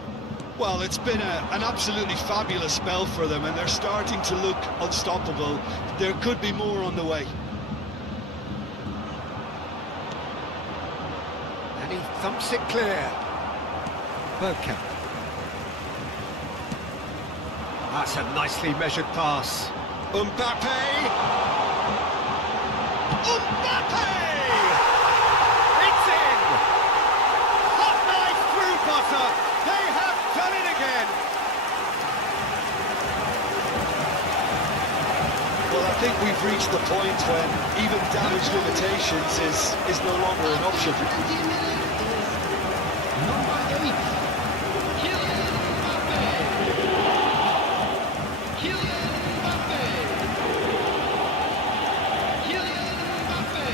Well, it's been an absolutely fabulous spell for them, and they're starting to look unstoppable. There could be more on the way. And he thumps it clear. Bergkamp. That's a nicely measured pass. Mbappe! Mbappe! It's in! Hot knife through butter! They have done it again! Well, I think we've reached the point when even damage limitations is no longer an option. Number 8, Kylian Mbappe. Kylian Mbappe. Kylian Mbappe.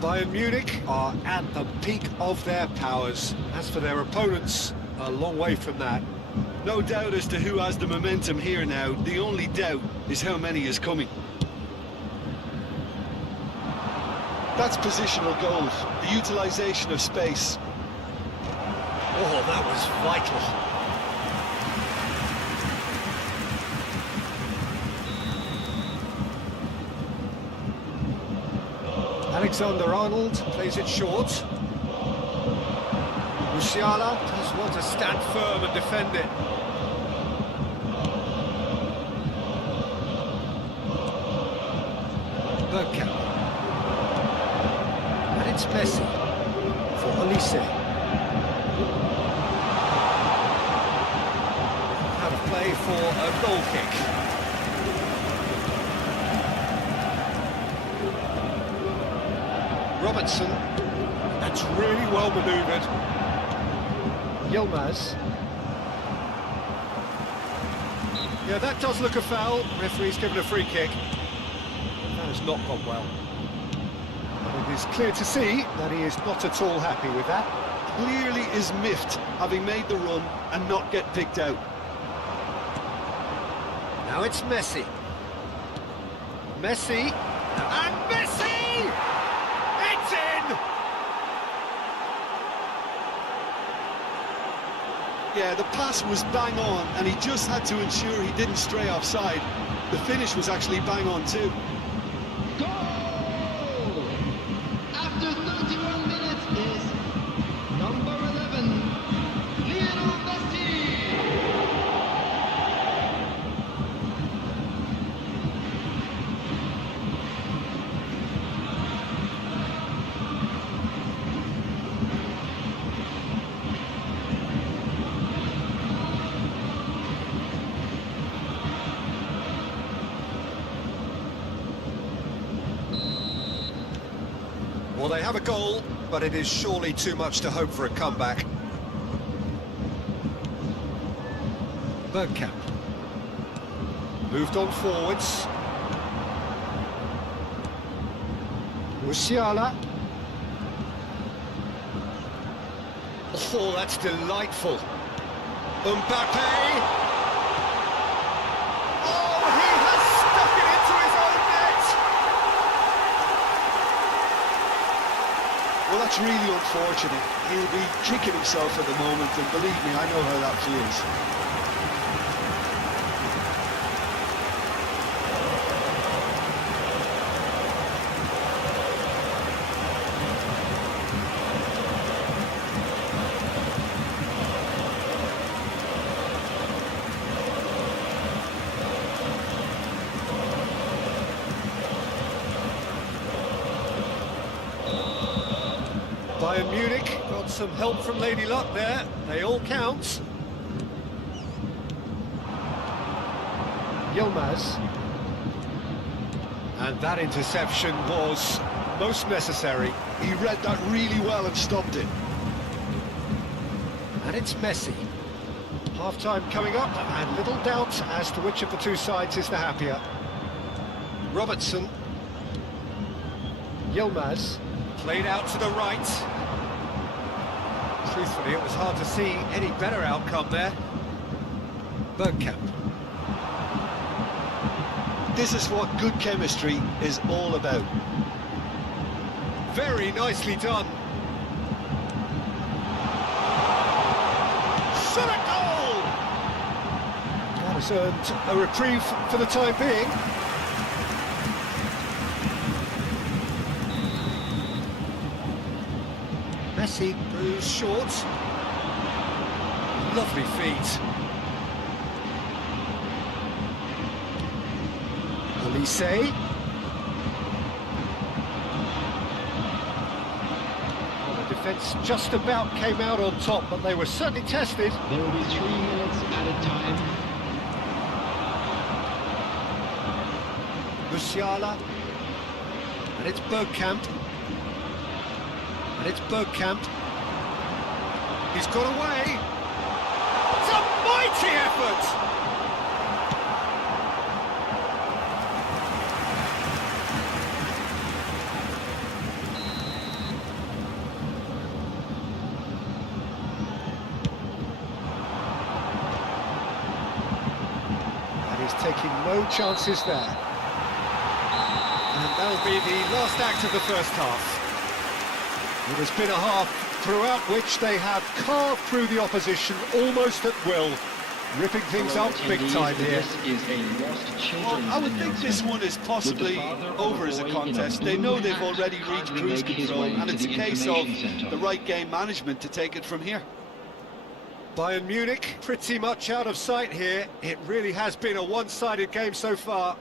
Bayern Munich are at the peak of their powers. As for their opponents, a long way from that. No doubt as to who has the momentum here now. The only doubt is how many is coming. That's positional gold, the utilisation of space. Oh, that was vital. Alexander-Arnold plays it short. Musiala does want to stand firm and defend it. Bergkamp. And it's Messi for Olise. Out of play for a goal kick. Robertson. That's really well manoeuvred. Yilmaz. Yeah, that does look a foul. Referee's given a free kick. That has not gone well. And it is clear to see that he is not at all happy with that. Clearly is miffed, having made the run and not get picked out. Now it's Messi. Messi. And Messi! It's in! Yeah, the pass was bang on, and he just had to ensure he didn't stray offside. The finish was actually bang on too. Goal! After 31 minutes is number 11, Lionel Messi! Well, they have a goal, but it is surely too much to hope for a comeback. Bergkamp. Moved on forwards. Musiala. Oh, that's delightful. Mbappe. Oh, he has stuck it into his own net. Well, that's really unfortunate. He'll be kicking himself at the moment, and believe me, I know how that feels. Bayern Munich got some help from Lady Luck there. They all count. Yilmaz. And that interception was most necessary. He read that really well and stopped it. And it's Messi. Half-time coming up, and little doubt as to which of the two sides is the happier. Robertson. Yilmaz. Played out to the right. Truthfully, it was hard to see any better outcome there. Bergkamp. This is what good chemistry is all about. Very nicely done. Shot a goal! That has earned a reprieve for the time being. Messi goes short. Lovely feet. Olise. Well, the defence just about came out on top, but they were certainly tested. There will be 3 minutes added time. Musiala. And it's Bergkamp. And it's Bergkamp. He's got away. It's a mighty effort! taking no chances there. And that'll be the last act of the first half. It has been a half throughout which they have carved through the opposition almost at will, ripping things up big time here. Well, I would think this one is possibly over as a contest. They know they've already reached cruise control, and it's a case of the right game management to take it from here. Bayern Munich pretty much out of sight here. It really has been a one-sided game so far.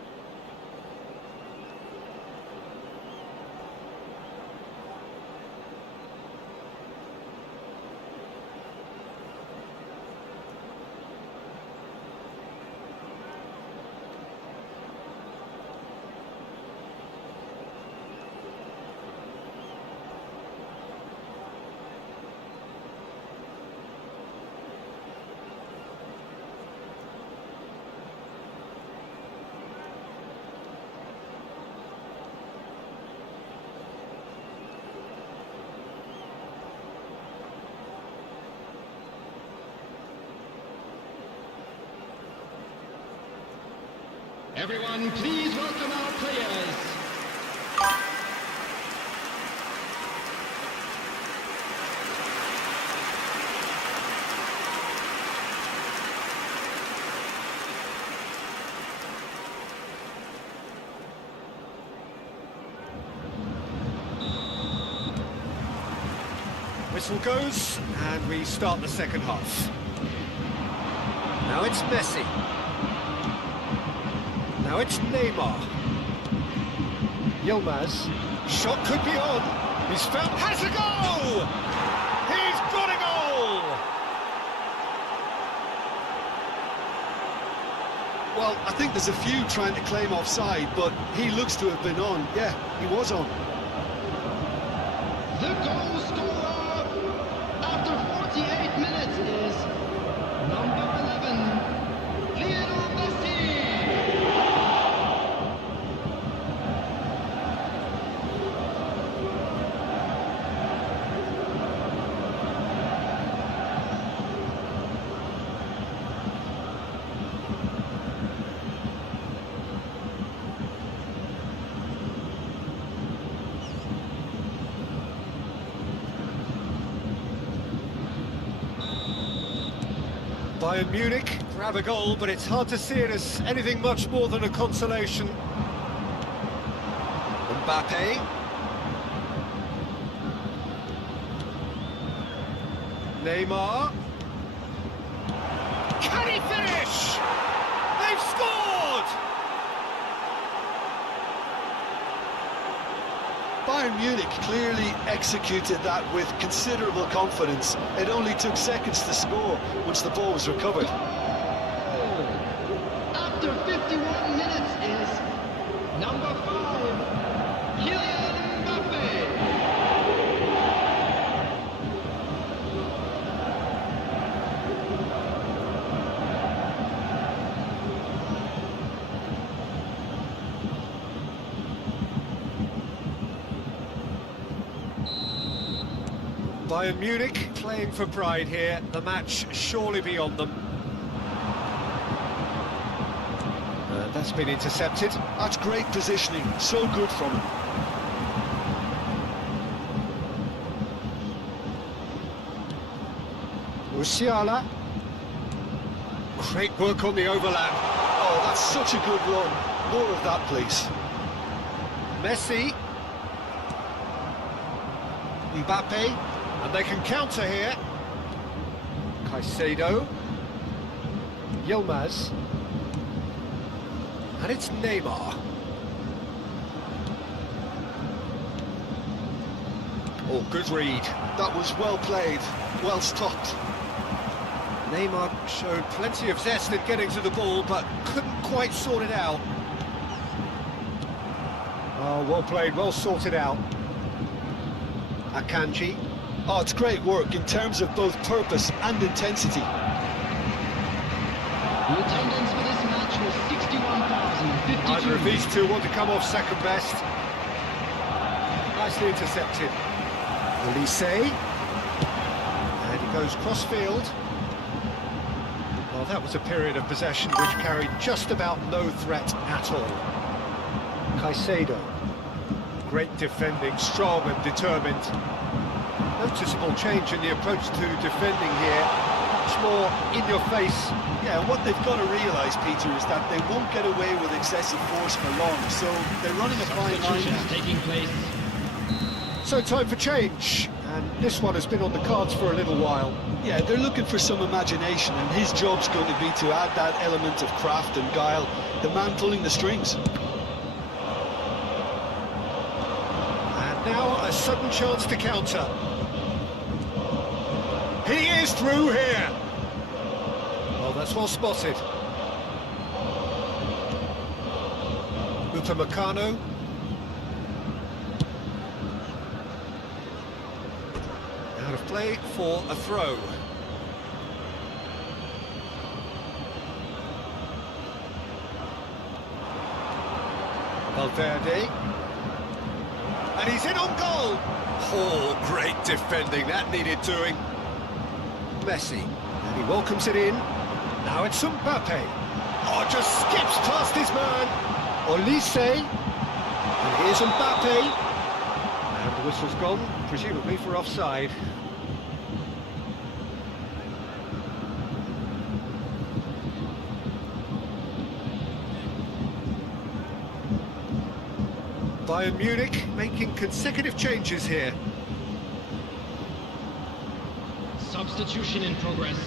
Everyone, please welcome our players. Whistle goes, and we start the second half. Now it's Messi. Now it's Neymar. Yilmaz. Shot could be on. He's found. Has a goal! He's got a goal! Well, I think there's a few trying to claim offside, but he looks to have been on. Yeah, he was on. The goal scorer after 48 minutes is number 11, Lionel Messi. Bayern Munich grab a goal, but it's hard to see it as anything much more than a consolation. Mbappe. Neymar. Can he finish? They've scored! Bayern Munich clearly executed that with considerable confidence. It only took seconds to score once the ball was recovered. After 51 minutes is number 5, Kylian Mbappe. Bayern Munich playing for pride here. The match surely beyond them. That's been intercepted. That's great positioning, so good from him. Musiala. Great work on the overlap. Oh, that's such a good run. More of that, please. Messi. Mbappe. And they can counter here. Caicedo. Yilmaz. And it's Neymar. Oh, good read. That was well played, well stopped. Neymar showed plenty of zest in getting to the ball, but couldn't quite sort it out. Oh, well played, well sorted out. Akanji. Oh, it's great work in terms of both purpose and intensity. The attendance for this match was 61,052. Either of these two want to come off second best. Nicely intercepted. Elise. And he goes cross-field. Well, that was a period of possession which carried just about no threat at all. Caicedo. Great defending, strong and determined. Noticeable change in the approach to defending here. Much more in your face. Yeah, and what they've got to realise, Peter, is that they won't get away with excessive force for long, so they're running a fine line now. Taking place. So time for change, and this one has been on the cards for a little while. Yeah, they're looking for some imagination, and his job's going to be to add that element of craft and guile, the man pulling the strings. And now a sudden chance to counter. He is through here. Oh, that's well spotted. Upamecano. Out of play for a throw. Valverde. And he's in on goal. Oh, great defending. That needed doing. Messi. And he welcomes it in. Now it's Mbappe. Oh, just skips past his man. Olise. And here's Mbappe. And the whistle's gone, presumably for offside. Bayern Munich making consecutive changes here. Substitution in progress.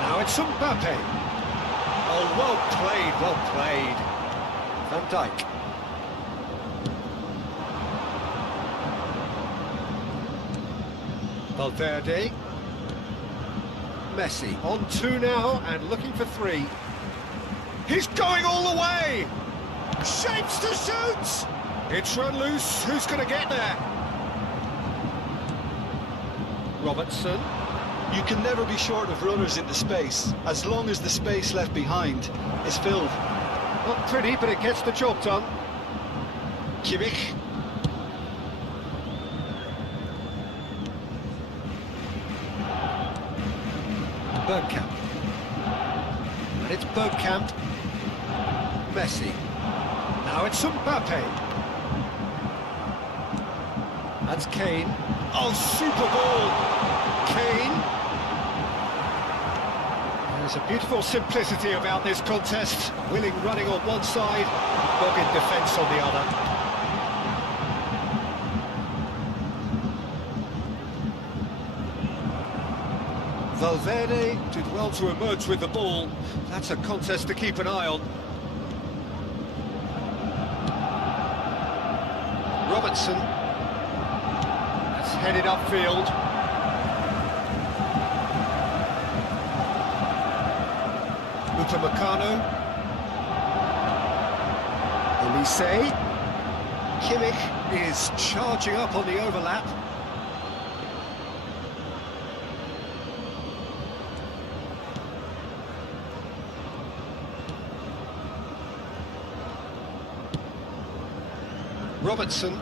Now it's Mbappe. Oh, well played, well played. Van Dijk. Valverde. Messi on 2 now and looking for 3. He's going all the way! Shapes to shoot! It's run loose, who's going to get there? Robertson. You can never be short of runners into space, as long as the space left behind is filled. Not pretty, but it gets the job done. Kimmich. Bergkamp. And it's Bergkamp. Messi. Now it's Mbappe. That's Kane. Oh, super ball! Kane. There's a beautiful simplicity about this contest. Willing running on one side, dogged defence on the other. Valverde did well to emerge with the ball. That's a contest to keep an eye on. Robertson. That's headed upfield. Upamecano. Olise. Kimmich is charging up on the overlap. Robertson.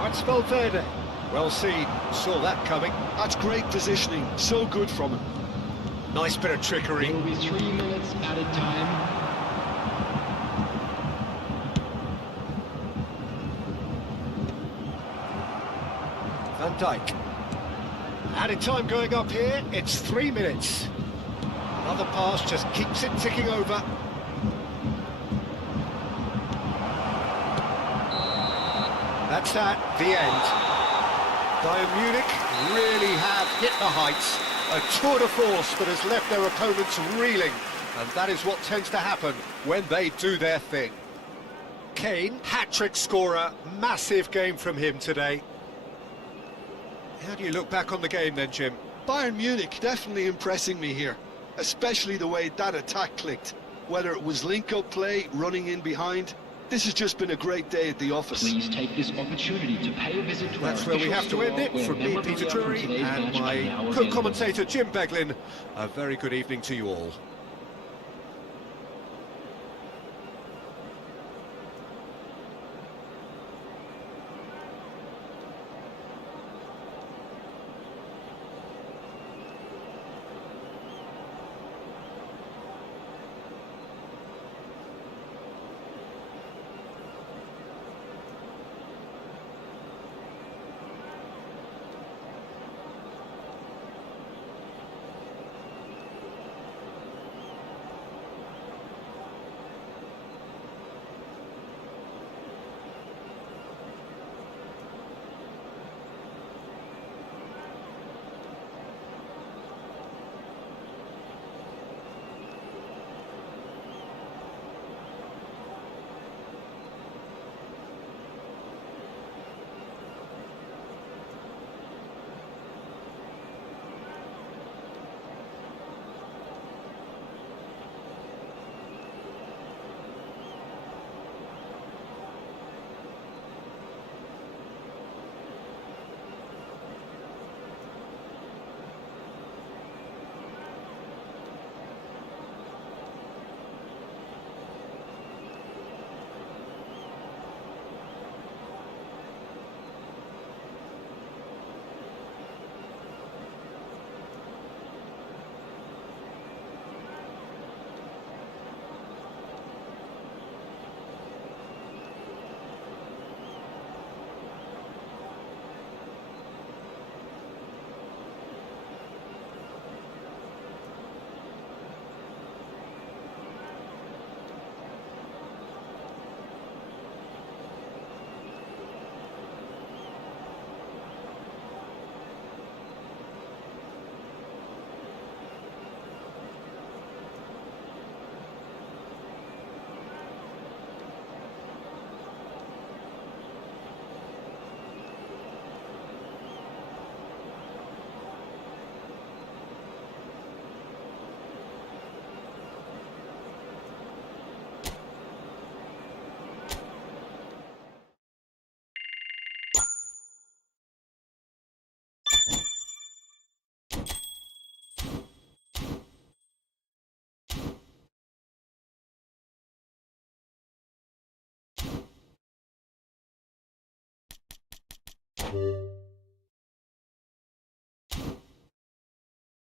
That's Valverde. Well seen, saw that coming. That's great positioning, so good from him. Nice bit of trickery. There will be 3 minutes added time. Van Dijk. Added time going up here, it's 3 minutes. Another pass just keeps it ticking over. That's that, the end. Bayern Munich really have hit the heights. A tour de force that has left their opponents reeling. And that is what tends to happen when they do their thing. Kane, hat-trick scorer, massive game from him today. How do you look back on the game then, Jim? Bayern Munich definitely impressing me here, especially the way that attack clicked. Whether it was link-up play, running in behind, This has just been a great day at the office. Please take this opportunity to pay a visit to That's our where we official have to store end it. where From me, Peter memorabilia from Drury, today's and match are my now available. co-commentator Jim Beglin. A very good evening to you all.